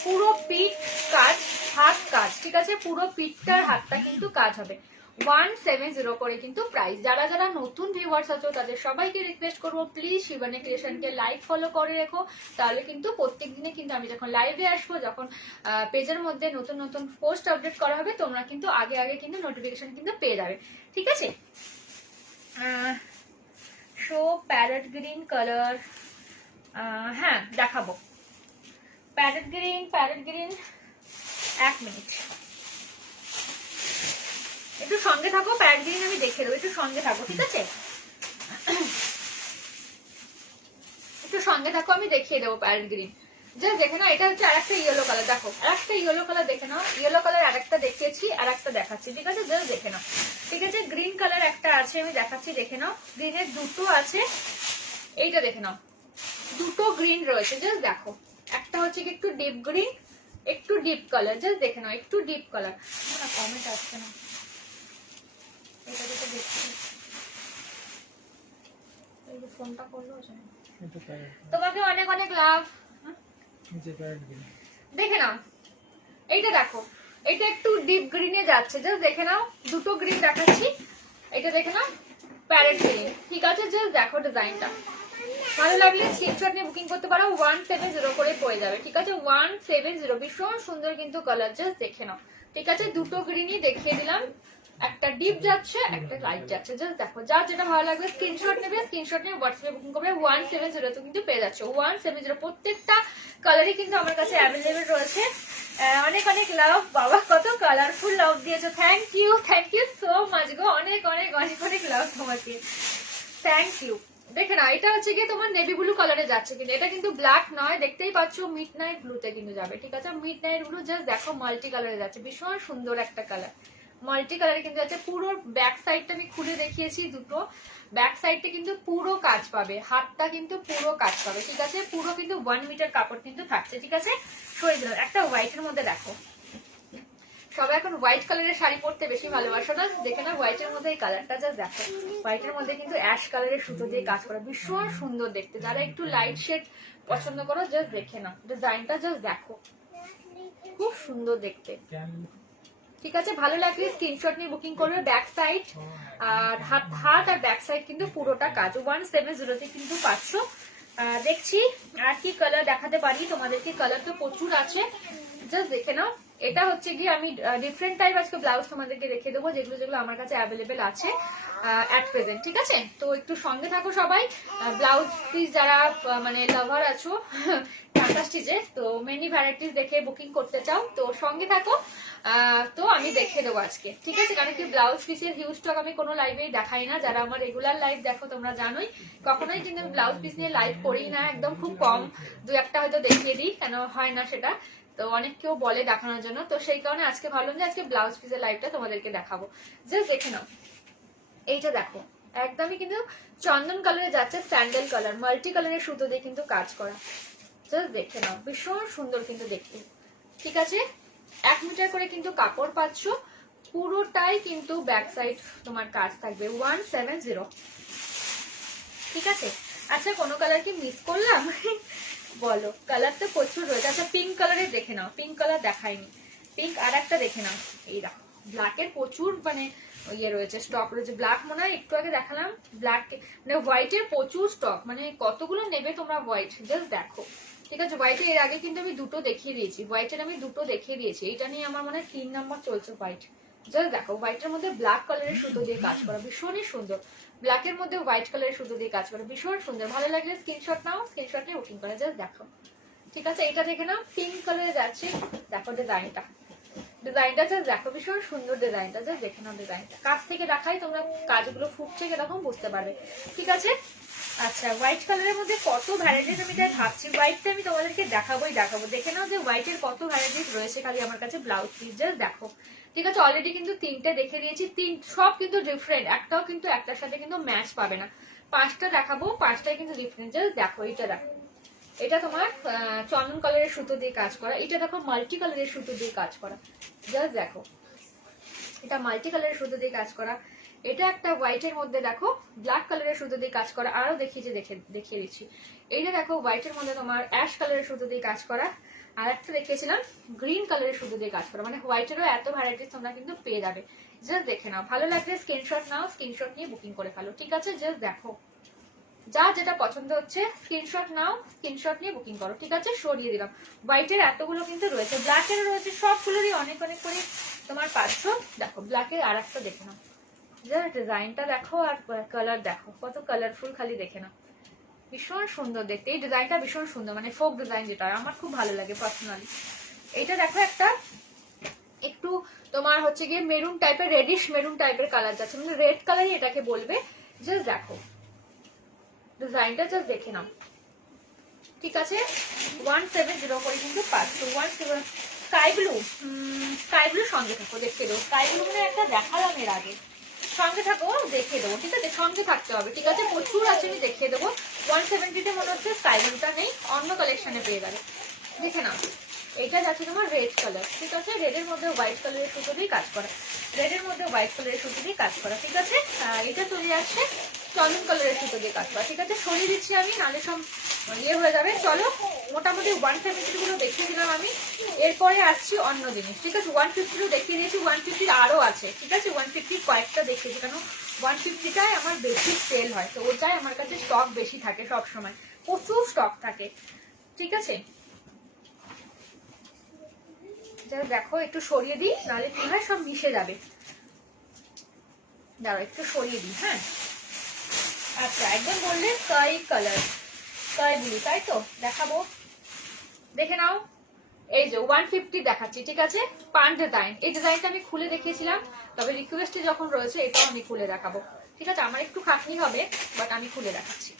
পুরো পিঠ কাজ, হাত কাজ, ঠিক আছে, পুরো পিঠটার হাতটা কিন্তু কাজ হবে, 170 করে কিন্তু প্রাইস। যারা যারা নতুন ভিউয়ার্স আছো তাদের সবাইকে রিকোয়েস্ট করবো প্লিজ শিবানী ক্রিয়েশনকে লাইক ফলো করে রেখো, তাহলে কিন্তু প্রত্যেক দিনে কিন্তু আমি যখন লাইভে আসবো, যখন পেজের মধ্যে নতুন নতুন পোস্ট আপডেট করা হবে, তোমরা কিন্তু আগে আগে কিন্তু নোটিফিকেশন কিন্তু পেয়ে যাবে, ঠিক আছে। শো প্যারেট গ্রিন কালার, হ্যাঁ দেখাবো প্যারেট গ্রিন। 1 মিনিট একটু সঙ্গে থাকো, প্যারেট গ্রিন আমি দেখে দেবো, একটু সঙ্গে থাকো, ঠিক আছে, একটু সঙ্গে থাকো, আমি দেখিয়ে দেবো প্যারেট গ্রিন। জাস্ট দেখে নাও, এটা হচ্ছে আরেকটা ইয়েলো কালার, দেখো আরেকটা ইয়েলো কালার দেখে নাও, ইয়েলো কালার আরেকটা দেখিয়েছি, আরেকটা দেখাচ্ছি, ঠিক আছে, জাস্ট দেখে নাও, ঠিক আছে। গ্রিন কালার একটা আছে, আমি দেখাচ্ছি, দেখে নাও, গ্রিনের দুটো আছে, এইটা দেখে নাও, দুটো গ্রিন রয়েছে, জাস্ট দেখো, একটা হচ্ছে কি একটু ডিপ গ্রিন, একটু ডিপ কালার, জাস্ট দেখে নাও, একটু ডিপ কালার, না কমেন্ট আসছে না, এটা যেটা দেখছি এই যে ফোনটা করলো, তোমাকে অনেক অনেক লাভ। দেখে নাও, এইটা দেখো, এটা একটু ডিপ গ্রিনে যাচ্ছে, জাস্ট দেখে নাও, দুটো গ্রিন দেখাচ্ছি, এটা দেখে নাও প্যারেট গ্রিন, ঠিক আছে, জাস্ট দেখো ডিজাইনটা, ভালো লাগলে স্ক্রিনশট নিয়ে বুকিং করতে পারো, 170 করে পড়ে যাবে, ঠিক আছে, 170, ভীষণ সুন্দর কিন্তু কালার, জাস্ট দেখে নাও, ঠিক আছে, দুটো গ্রিনই দেখিয়ে দিলাম, একটা ডিপ যাচ্ছে, একটা লাইট যাচ্ছে, জাস্ট দেখো, যা যেটা ভালো লাগবে স্ক্রিনশট নেবে, স্ক্রিনশট নিয়ে হোয়াটসঅ্যাপে বুকিং করবে, 170 তো কিন্তু পেয়ে যাচ্ছে, 170, প্রত্যেকটা কালারই কিন্তু আমার কাছে অ্যাভেলেবেল রয়েছে। অনেক অনেক লাভ, বাবা কত কালারফুল লাভ দিয়েছো, থ্যাংক ইউ সো মাচ গো, অনেক অনেক অনেক অনেক লাভ তোমাকে, থ্যাংক ইউ। দেখে না, এটা হচ্ছে গিয়ে তোমার নেভি ব্লু কালারে যাচ্ছে, কিন্তু এটা কিন্তু ব্ল্যাক নয়, দেখতেই পাচ্ছ মিড নাইট ব্লুতে কিন্তু যাবে, ঠিক আছে, মিড নাইট ব্লু, জাস্ট দেখো মাল্টি কালারে যাচ্ছে, ভীষণ সুন্দর একটা কালার, মাল্টি কালারে কিন্তু আছে। পুরো ব্যাক সাইডটা আমি খুলে দেখিয়েছি, দুটো ব্যাক সাইডটা কিন্তু পুরো কাজ পাবে, হাতটা কিন্তু পুরো কাজ পাবে, ঠিক আছে, পুরো কিন্তু 1 মিটার কাপড় কিন্তু থাকছে, ঠিক আছে। সরে দিলাম, একটা হোয়াইটের মধ্যে দেখো, সবাই এখন হোয়াইট কালারের শাড়ি পরতে বেশি ভালোবাসো না, দেখে না হোয়াইটের মধ্যে এই কালারটা, জাস্ট দেখো, হোয়াইটের মধ্যে কিন্তু অ্যাশ কালারের সুতো দিয়ে কাজ করা, ভীষণ সুন্দর দেখতে, যারা একটু লাইট শেড পছন্দ করো, জাস্ট দেখে নাও ডিজাইনটা, জাস্ট দেখো খুব সুন্দর দেখতে, ঠিক আছে, ভালো লাগলে স্ক্রিনশট নিয়ে বুকিং করবে, ব্যাক সাইড আর হাত আর ব্যাক সাইড কিন্তু পুরোটা কাজ, 170 তে কিন্তু পাচ্ছ। দেখছি আর কি কালার দেখাতে পারি তোমাদেরকে, কালার তো প্রচুর আছে, জাস্ট দেখে নাও, এটা হচ্ছে গিয়ে আমি ডিফারেন্ট টাইপ আজকে ব্লাউজ তোমাদেরকে রেখে দেবো, যেগুলো যেগুলো আমার কাছে অ্যাভেলেবেল আছে অ্যাট প্রেজেন্ট, ঠিক আছে, তো একটু সঙ্গে থাকো সবাই, ব্লাউজ পিস যারা মানে লাভার আছো ঢাকা স্টিচে, তো মেনি ভ্যারাইটিস দেখে বুকিং করতে চাও, তো সঙ্গে থাকো, তো আমি দেখে দেবো আজকে, ঠিক আছে, কারণ কি ব্লাউজ পিসের হিউজ স্টক আমি কোনো লাইভেই দেখাই না, যারা আমার রেগুলার লাইভ দেখো তোমরা জানোই, কখনোই কিন্তু আমি ব্লাউজ পিস নিয়ে লাইভ করি না, একদম খুব কম, দু একটা হয়তো দেখিয়ে দিই, কেন হয় না সেটা, তো অনেক কেউ বলে দেখানোর জন্য, তো সেই কারণে আজকে ভাবলাম যে আজকে ব্লাউজ পিসের লাইভটা তোমাদেরকে দেখাবো, জাস্ট দেখে নাও, এইটা দেখো একদমই কিন্তু চন্দন কালারে যাচ্ছে, স্যান্ডেল কালার, মাল্টি কালারের সুতো দিয়ে কিন্তু কাজ করা, জাস্ট দেখে নাও, ভীষণ সুন্দর কিন্তু দেখতে, ঠিক আছে, 1 মিটার করে কিন্তু কাপড় পাচ্ছ, পুরোটাই কিন্তু ব্যাক সাইড তোমার কাজ থাকবে, 170, ঠিক আছে। আচ্ছা কোনো কালার কি মিস করলাম বলো, কালার তো প্রচুর রয়েছে, আচ্ছা পিঙ্ক কালারের দেখে নাও, পিঙ্ক কালার দেখাইনি, পিঙ্ক আর একটা দেখে নাও, এই দেখো ব্ল্যাকের প্রচুর মানে ইয়ে রয়েছে, স্টক রয়েছে, ব্ল্যাক মনে হয় একটু আগে দেখালাম, ব্ল্যাক মানে হোয়াইটের প্রচুর স্টক, মানে কতগুলো নেবে তোমরা হোয়াইট, জাস্ট দেখো, ঠিক আছে, হোয়াইটের এর আগে কিন্তু আমি দুটো দেখিয়ে দিয়েছি, হোয়াইটের আমি দুটো দেখিয়ে দিয়েছি, এটা নিয়ে আমার মনে হয় 3 নম্বর চলছে হোয়াইট, জাস্ট দেখো হোয়াইটের মধ্যে ব্ল্যাক কালারের সুতো দিয়ে কাজ করা, ভীষণই সুন্দর, ব্ল্যাকের মধ্যে হোয়াইট কালারের সুতো দিয়ে কাজ করা, ভীষণ সুন্দর, ভালো লাগলে স্ক্রিনশট নাও, স্ক্রিনশট নিয়ে বুকিং করে, জাস্ট দেখো, ঠিক আছে, এটা দেখে নাও, পিঙ্ক কালারে যাচ্ছে, দেখো ডিজাইনটা, ডিজাইনটা জাস্ট দেখো, ভীষণ সুন্দর ডিজাইনটা, জাস্ট দেখে নাও, ডিজাইনটা কাছ থেকে দেখাই, তোমরা কাজগুলো ফুটছে কিরকম বুঝতে পারবে, ঠিক আছে। আচ্ছা হোয়াইট কালারের মধ্যে কত ভ্যারাইটিস আমি তাই ভাবছি, হোয়াইটটা আমি তোমাদেরকে দেখাবোই দেখাবো, দেখে নাও যে হোয়াইটের কত ভ্যারাইটিস রয়েছে খালি আমার কাছে ব্লাউজ পিস, জাস্ট দেখো, ঠিক আছে, অলরেডি কিন্তু 3টে দেখে দিয়েছি, সব কিন্তু ডিফারেন্ট, একটাও কিন্তু একটার সাথে কিন্তু ম্যাচ পাবে না, 5টা দেখাবো, 5টাই কিন্তু ডিফারেন্ট, জাস্ট দেখো, এটা দেখো, এটা তোমার চন্দন কালারের সুতো দিয়ে কাজ করা, এটা দেখো মাল্টি কালারের সুতো দিয়ে কাজ করা, জাস্ট দেখো, এটা মাল্টি কালারের সুতো দিয়ে কাজ করা, এটা একটা হোয়াইটের মধ্যে দেখো ব্ল্যাক কালারের সুতো দিয়ে কাজ করা, আরো দেখিয়ে দিচ্ছি, এইটা দেখো হোয়াইটের মধ্যে তোমার অ্যাশ কালারের সুতো দিয়ে কাজ করা, আর একটা দেখিয়েছিলাম গ্রিন কালারের সুতো দিয়ে কাজ করা, মানে হোয়াইটেরও এত ভ্যারাইটিস তোমরা কিন্তু পেয়ে যাবে। জাস্ট দেখে নাও, ভালো লাগলে স্ক্রিনশট নাও, স্ক্রিনশট নিয়ে বুকিং করে ফেলো, ঠিক আছে? জাস্ট দেখো যা যেটা পছন্দ হচ্ছে স্ক্রিনশট নাও, স্ক্রিনশট নিয়ে বুকিং করো, ঠিক আছে? সরিয়ে দিলাম। হোয়াইটের এতগুলো কিন্তু রয়েছে, ব্ল্যাকেরও রয়েছে, সবগুলোরই অনেক অনেক করে তোমার পাচ্ছ। দেখো ব্ল্যাকের আর একটা দেখে নাও, জাস্ট ডিজাইনটা দেখো আর কালার দেখো, কত কালারফুল, খালি দেখে নাও, ভীষণ সুন্দর দেখতে। এই ডিজাইনটা ভীষণ সুন্দর, মানে ফোক ডিজাইন, যেটা আমার খুব ভালো লাগে পার্সোনালি। এইটা দেখো একটা একটু তোমার হচ্ছে গিয়ে মেরুন টাইপের, রেডিশ মেরুন টাইপের কালার যাচ্ছে, মানে রেড কালারই এটাকে বলবে। জাস্ট দেখো ডিজাইনটা, জাস্ট দেখে নাও, ঠিক আছে? 170 করে কিন্তু পাচ্ছ। 17 স্কাই ব্লু, স্কাই ব্লু সঙ্গে থাকো, দেখে দেবো। স্কাই ব্লু মানে একটা দেখালাম এর আগে, সঙ্গে থাকো দেখে দেবো, ঠিক আছে? সঙ্গে থাকতে হবে, ঠিক আছে? প্রচুর আছে, আমি দেখিয়ে দেবো। 170-তে মনে হচ্ছে স্কাই ব্লুটা নেই, অন্য কালেকশনে পেয়ে যাবে, দেখে নাও। এটা যাচ্ছে তোমার রেড কালার, ঠিক আছে? রেডের মধ্যে হোয়াইট কালারের সুতো দিয়ে কাজ করা, রেডের মধ্যে হোয়াইট কালারের সুতো দিয়ে কাজ করা, ঠিক আছে? এটা চলে যাচ্ছে চন্দন কালারের সুতো দিয়ে কাজ করা, ঠিক আছে? সরিয়ে দিচ্ছি আমি, নাহলে সব ইয়ে হয়ে যাবে। চলো, মোটামুটি 170 গুলো দেখিয়ে দিলাম আমি, এরপরে আসছি অন্য জিনিস, ঠিক আছে? 150 দেখিয়ে দিয়েছি, 150 আরো আছে, ঠিক আছে? 150 কয়েকটা দেখিয়েছি, কারণ 150টাই আমার বেশি সেল হয়, তো ওটাই আমার কাছে স্টক বেশি থাকে, সব সময় প্রচুর স্টক থাকে, ঠিক আছে? দেখো একটু সরিয়ে দিই, নাহলে কি হয় সব মিশে যাবে। দাঁড়াও একটু সরিয়ে দিই, হ্যাঁ। আচ্ছা, একদম বললে স্কাই কালার, স্কাই ব্লু, তাই তো? দেখাবো, দেখে নাও। এই যে 150 দেখাচ্ছি, ঠিক আছে? পান ডিজাইন, এই ডিজাইনটা আমি খুলে দেখিয়েছিলাম, তবে রিকোয়েস্টে যখন রয়েছে এটাও আমি খুলে দেখাবো, ঠিক আছে? আমার একটু খাটনি হবে, বাট আমি খুলে দেখাচ্ছি।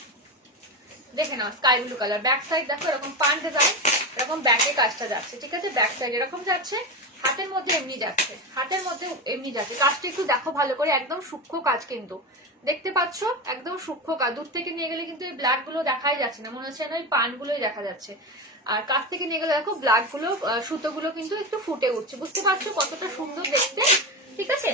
দেখে নাও sky blue colour, back side দেখো এরকম পান ডিজাইন, এরকম ব্যাকে কাজটা যাচ্ছে, ঠিক আছে? ব্যাক সাইড এরকম যাচ্ছে, হাতের মধ্যে এমনি যাচ্ছে, হাতের মধ্যে এমনি যাচ্ছে। কাজটা একটু দেখো ভালো করে, একদম সূক্ষ্ম কাজ কিন্তু, দেখতে পাচ্ছ? একদম সূক্ষ্ম কাজ, দূর থেকে নিয়ে গেলে কিন্তু এই ব্ল্যাক গুলো দেখাই যাচ্ছে না, মনে হচ্ছে না ওই পানগুলোই দেখা যাচ্ছে। আর কাছ থেকে নিয়ে গেলে দেখো ব্ল্যাক গুলো, সুতোগুলো কিন্তু একটু ফুটে উঠছে, বুঝতে পারছো কতটা সুন্দর দেখতে, ঠিক আছে?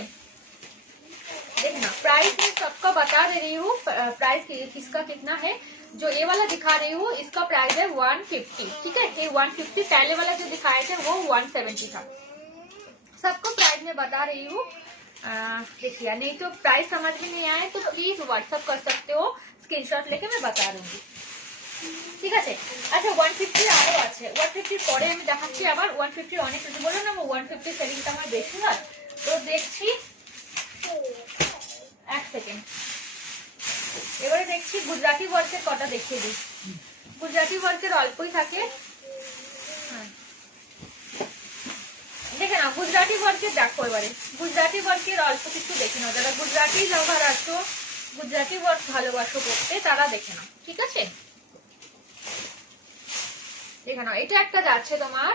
देखना प्राइस मैं सबका बता दे रही हूँ, प्राइस किसका कितना है। जो ये वाला दिखा रही हूँ इसका प्राइस है 150, ठीक है? ये 150, पहले वाला जो दिखाए थे वो 170 था। सबको प्राइस में बता रही हूँ, देखिए, नहीं तो प्राइस समझ में नहीं आए तो प्लीज व्हाट्सअप कर सकते हो, स्क्रीनशॉट लेके मैं बता दूंगी, ঠিক আছে? আচ্ছা 150 আরো আছে, 150 পরে আমি দেখাচ্ছি আবার। 150 অনেক কিছু বললাম না, 150 সেলিংটা আমার বেশি হয়, তো দেখছি এক সেকেন্ড। এবারে দেখছি গুজরাটি ওয়ার্কের কটা দেখিয়ে দিই, গুজরাটি ওয়ার্কের অল্পই থাকে, হ্যাঁ দেখে নাও। গুজরাটি ওয়ার্কের দেখো, এবারে গুজরাটি ওয়ার্কের অল্প কিছু দেখে নাও, যারা গুজরাটি লাভার আছো, গুজরাটি ওয়ার্ক ভালোবাসো করতে, তারা দেখে নাও, ঠিক আছে? দেখে নাও, এটা একটা যাচ্ছে তোমার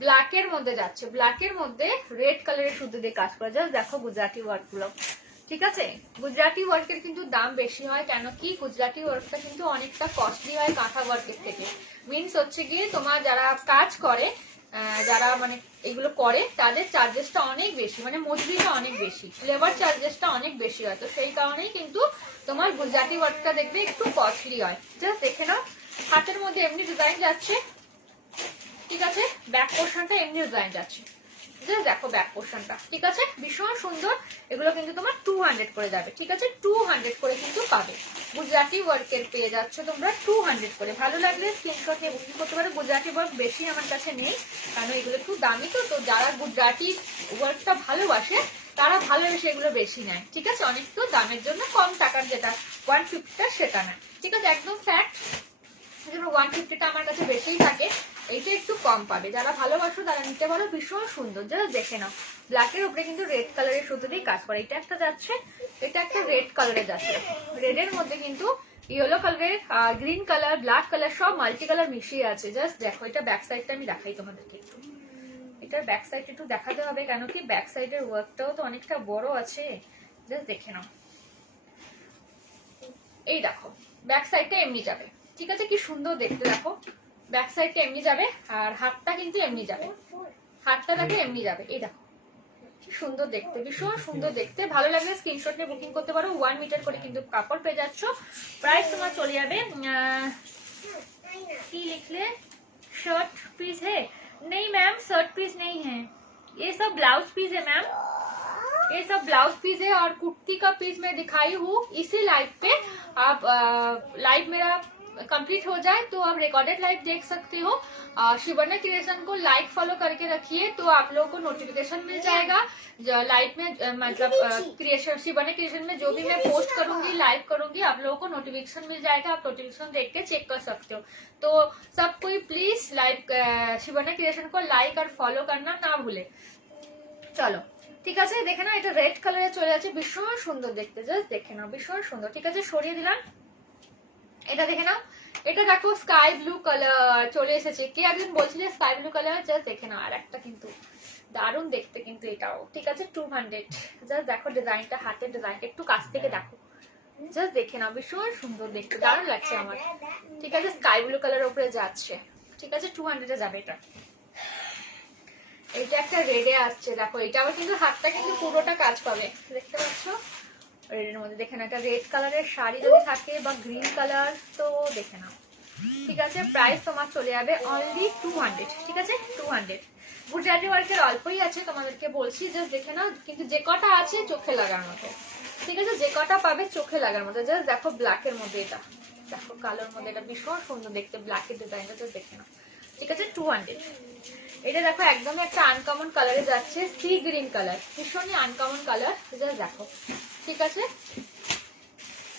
ব্ল্যাকের মধ্যে, যাচ্ছে ব্ল্যাকের মধ্যে রেড কালারের সুতো দিয়ে কাজ করা, জাস্ট দেখো গুজরাটি ওয়ার্ক গুলো, ঠিক আছে? গুজরাটি ওয়ার্কের কিন্তু দাম বেশি হয়, কেন কি গুজরাটি ওয়ার্কটা কিন্তু অনেকটা কস্টলি হয় কাঁথা ওয়ার্কের থেকে। মিনস হচ্ছে গিয়ে তোমার যারা কাজ করে, যারা মানে এগুলো করে, তাদের চার্জেসটা অনেক বেশি, মানে মজুরিটা অনেক বেশি, লেবার চার্জেসটা অনেক বেশি হয়, তো সেই কারণেই কিন্তু তোমার গুজরাটি ওয়ার্কটা দেখবে একটু কস্টলি হয়। জাস্ট দেখে নাও, হাতের মধ্যে এমনি ডিজাইন যাচ্ছে, ঠিক আছে? ব্যাক পোর্শনটা এমনি ডিজাইন যাচ্ছে, দেখো ব্যাক পোর্শনটা, ঠিক আছে? ভীষণ সুন্দর। এগুলো কিন্তু তোমার 200 করে যাবে, ঠিক আছে? 200 করে কিন্তু পাবে, গুজরাটি ওয়ার্কের পেয়ে যাচ্ছ তোমরা 200 করে। ভালো লাগলে স্ক্রিনশট নিয়ে বুকিং করতে পারো। গুজরাটি ওয়ার্ক বেশি আমার কাছে নেই, কারণ এগুলো একটু দামি, তো যারা গুজরাটি ওয়ার্কটা ভালোবাসে তারা ভালোবেসে এগুলো বেশি নেয়, ঠিক আছে? অনেক তো দামের জন্য কম টাকার যেটা 150টা সেটা নেয়, ঠিক আছে? একদম ফ্যাক্ট, 150টা আমার কাছে বেশিই থাকে, এইটা একটু কম পাবে। যারা ভালোবাসো তারা নিতে পারো, ভীষণ সুন্দর, যারা দেখে নাও। ব্ল্যাকের উপরে কিন্তু রেড কালারের সুতো দিয়ে কাজ করে, এটা একটা যাচ্ছে, এটা একটা রেড কালারের যাচ্ছে, রেডের মধ্যে কিন্তু ইয়েলো কালারের, গ্রিন কালার, ব্ল্যাক কালার, সব মাল্টি কালার মিশিয়ে আছে। জাস্ট দেখো, এটা ব্যাক সাইডটা আমি দেখাই তোমাদেরকে একটু, এটার ব্যাক সাইড একটু দেখাতে হবে, কেন কি ব্যাক সাইডের ওয়ার্কটাও তো অনেকটা বড় আছে। জাস্ট দেখে নাও, এই দেখো ব্যাক সাইডটা এমনি যাবে, ঠিক আছে? কি সুন্দর দেখতে, দেখো ব্যাক সাইডটা এমনি যাবে, আর হাতটা কিন্তু এমনি যাবে, হাতটা দেখে এমনি যাবে, এই দেখো কি সুন্দর দেখতে, ভীষণ সুন্দর দেখতে। ভালো লাগলে স্ক্রিনশট নিয়ে বুকিং করতে পারো। 1 মিটার করে কিন্তু কাপড় পেয়ে যাচ্ছ। প্রাইস তোমার চলে যাবে, কি লিখলে, শর্ট পিস হে नहीं मैम, शर्ट पीस नहीं है, ये सब ब्लाउज पीस है मैम, ये सब ब्लाउज पीस है। और कुर्ती का पीस मैं दिखाई हूँ इसी लाइव पे। आप लाइव मेरा कंप्लीट हो जाए तो आप रिकॉर्डेड लाइव देख सकते हो। शिवन्या क्रिएशन को लाइक फॉलो करके रखिए तो आप लोगों को नोटिफिकेशन मिल जाएगा लाइव में, मतलब क्रिएशन शिवन्या क्रिएशन में जो भी मैं पोस्ट करूंगी लाइव करूंगी आप लोगों को नोटिफिकेशन मिल जाएगा। आप नोटिफिकेशन देख के चेक कर सकते हो। तो सब कोई प्लीज लाइव शिवन्या क्रिएशन को लाइक और फॉलो करना ना भूले। चलो ঠিক আছে, দেখে না এটা রেড কালারে চলে আছে, ভীষণ সুন্দর দেখতে, জাস্ট দেখে নাও ভীষণ সুন্দর। ঠিক আছে, সরিয়ে দিলাম। এটা দেখে নাও, এটা দেখো স্কাই ব্লু কালার চলে এসেছে। কে একদিন বলছিলে স্কাই ব্লু কালার, জাস্ট দেখে নাও। আর একটা কিন্তু দারুণ দেখতে কিন্তু এটাও। ঠিক আছে, 200। জাস্ট দেখো ডিজাইনটা, হাতের ডিজাইনটা একটু কাছ থেকে দেখো, জাস্ট দেখে নাও ভীষণ সুন্দর দেখতে, দারুণ লাগছে আমার। ঠিক আছে, স্কাই ব্লু কালারের উপরে যাচ্ছে। ঠিক আছে, 200 এ যাবে এটা। এটা একটা রেডে আসছে, দেখো এটা আবার কিন্তু হাতটা কিন্তু পুরোটা কাজ পাবে, দেখতে পাচ্ছ রেডের মধ্যে। দেখে না, একটা রেড কালারের শাড়ি যদি থাকে বা গ্রিন কালার তো দেখে নাও। ঠিক আছে, প্রাইস তোমার চলে যাবে অনলি 200। ঠিক আছে, 200। গুজরাটি ওয়ার্কের অল্পই আছে তোমাদেরকে বলছি, জাস্ট দেখে নাও। কিন্তু যে কটা আছে চোখে লাগার মতো। ঠিক আছে, যে কটা পাবে চোখে লাগার মতো। জাস্ট দেখো ব্ল্যাকের মধ্যে, এটা দেখো কালোর মধ্যে, এটা ভীষণ সুন্দর দেখতে ব্ল্যাকের ডিজাইনটা, জাস্ট দেখে নাও। ঠিক আছে, 200। এটা দেখো একদমই একটা আনকমন কালারে যাচ্ছে, সি গ্রিন কালার, ভীষণই আনকমন কালার, জাস্ট দেখো। ঠিক আছে,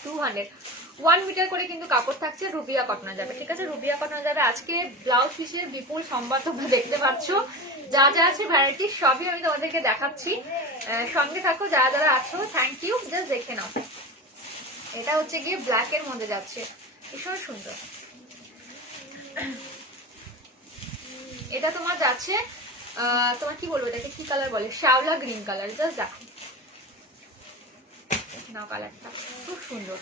200। 1 মিটার করে কিন্তু কাপড় থাকছে, রুবিয়া কটনা যাবে। ঠিক আছে, রুবিয়া কটনা যাবে। আজকে ব্লাউজ পিসের বিপুল সম্ভার তোমরা দেখতে পাচ্ছ, যা যা আছে ভ্যারাইটি সবই আমি তোমাদেরকে দেখাচ্ছি। সঙ্গে থাকো যারা যারা আছো, থ্যাংক ইউ। জাস্ট দেখে নাও, এটা হচ্ছে গিয়ে ব্ল্যাক এর মধ্যে যাচ্ছে, ভীষণ সুন্দর। এটা তোমার যাচ্ছে তোমার কি বলবো এটাকে কি কালার বলে, শ্যাওলা গ্রিন কালার। জাস্ট দেখো নাও, কালারটা খুব সুন্দর।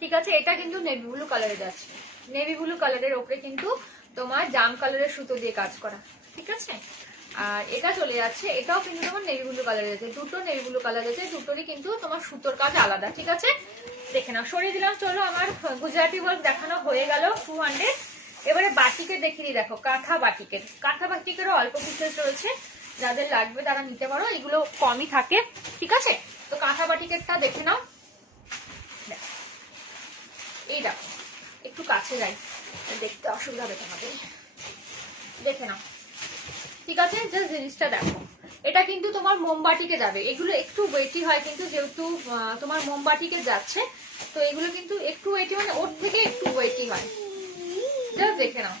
ঠিক আছে, এটা কিন্তু নেভি ব্লু কালারে যাচ্ছে, নেভি ব্লু কালারের ওপরে কিন্তু তোমার জাম কালারের সুতো দিয়ে কাজ করা। ঠিক আছে, আর এটা চলে যাচ্ছে, এটাও কিন্তু তোমার নেভি ব্লু কালারে যাচ্ছে, দুটো নেভি ব্লু কালার আছে, দুটোরই কিন্তু তোমার সুতোর কাজ আলাদা। ঠিক আছে, দেখে নাও। সরিয়ে দিলাম। চলো, আমার গুজরাটি ওয়ার্ক দেখানো হয়ে গেল 200। এবারে বাটিকের দেখিয়ে দিই, দেখো কাঁথা বাটিকের। কাঁথা বাটিকেরও অল্প পিসেস রয়েছে, যাদের লাগবে তারা নিতে পারো, এগুলো কমই থাকে। ঠিক আছে, তো কাঁথা বাটিকেরটা দেখে নাও। এই দেখো, একটু কাছে যাই, দেখতে অসুবিধা হবে তোমাদের, দেখে নাও। ঠিক আছে, জাস্ট জিনিসটা দেখো। এটা কিন্তু তোমার মোমবাটিকে যাবে, এগুলো একটু ওয়েটি হয় কিন্তু, যেহেতু তোমার মোমবাটিকে যাচ্ছে তো এগুলো কিন্তু একটু ওয়েটি, মানে ওর থেকে একটু ওয়েটি হয়। জাস্ট দেখে নাও,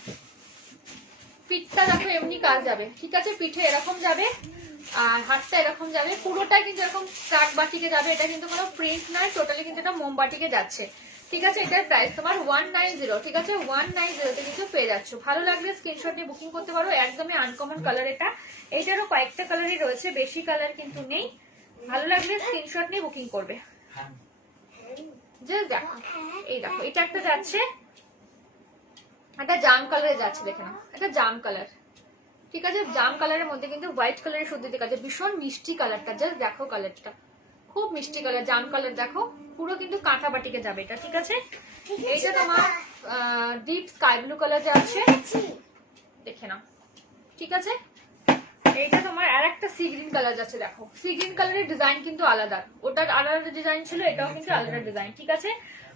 পিঠটা দেখো এমনি কাজ যাবে। ঠিক আছে, পিঠে এরকম যাবে আর হাতটা এরকম যাবে, পুরোটা কিন্তু এরকম কাট বাটিকে যাবে। এটা কিন্তু কোনো প্রিন্ট নয়, টোটালি কিন্তু এটা মোমবাটিকে যাচ্ছে। ঠিক আছে, এটার প্রাইস তোমার 190। ঠিক আছে, 190 তে কিন্তু পেয়ে যাচ্ছ। ভালো লাগলে স্ক্রিনশট নিয়ে বুকিং করতে পারো, একদমই আনকমন কালার এটা। এইটারও কয়েকটা কালারই রয়েছে, বেশি কালার কিন্তু নেই। ভালো লাগলে স্ক্রিনশট নিয়ে বুকিং করবে। জাস্ট দেখো, এই দেখো এটা একটা যাচ্ছে, একটা জাম কালারে যাচ্ছে, দেখে নাও, এটা জাম কালার। ঠিক আছে, জাম কালারের মধ্যে কিন্তু হোয়াইট কালারের সুতো দিয়ে কাজ, ভীষণ মিষ্টি কালারটা, জাস্ট দেখো কালারটা খুব মিষ্টি কালার, জাম কালার দেখো, পুরো কিন্তু কাঁথা বাটিকে যাবে এটা। ঠিক আছে, এইটা তোমার ডিপ স্কাই ব্লু কালার যাচ্ছে, দেখে নাও। ঠিক আছে, এইটা তোমার আর একটা সি গ্রিন কালার যাচ্ছে, দেখো সি গ্রিন কালারের ডিজাইন কিন্তু আলাদা, ওটার আলাদা ডিজাইন ছিল, এটাও কিন্তু আলাদা ডিজাইন। ঠিক আছে,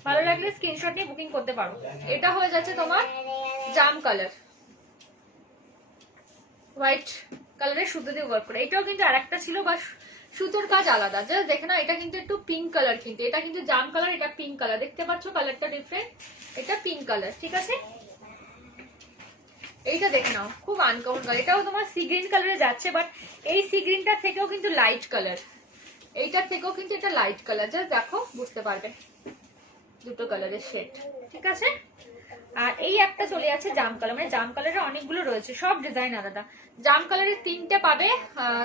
ভালো লাগলে স্ক্রিনশট নিয়ে বুকিং করতে পারো। এটা হয়ে যাচ্ছে তোমার জাম কালার, হোয়াইট কালারের সুতো দিয়ে ওয়ার্ক করে। এটাও কিন্তু আরেকটা ছিল, বা সুতোর কাজ আলাদা। জাস্ট দেখে না, এটা কিন্তু একটু পিঙ্ক কালার, কিন্তু এটা কিন্তু জাম কালার, এটা পিঙ্ক কালার, দেখতে পাচ্ছ কালারটা ডিফারেন্ট, এটা পিঙ্ক কালার। ঠিক আছে, এইটা দেখে নাও, খুব আনকমন কালার, এটাও তোমার সি গ্রিন কালারে যাচ্ছে, বাট এই সি গ্রিনটার থেকেও কিন্তু লাইট কালার, এইটার থেকেও কিন্তু এটা লাইট কালার। জাস্ট দেখো, বুঝতে পারবে দুটো কালারের শেড। ঠিক আছে, আর এই একটা চলে যাচ্ছে জাম কালার, মানে জাম কালারের অনেকগুলো রয়েছে, সব ডিজাইন আলাদা। জাম কালারের 3টে পাবে,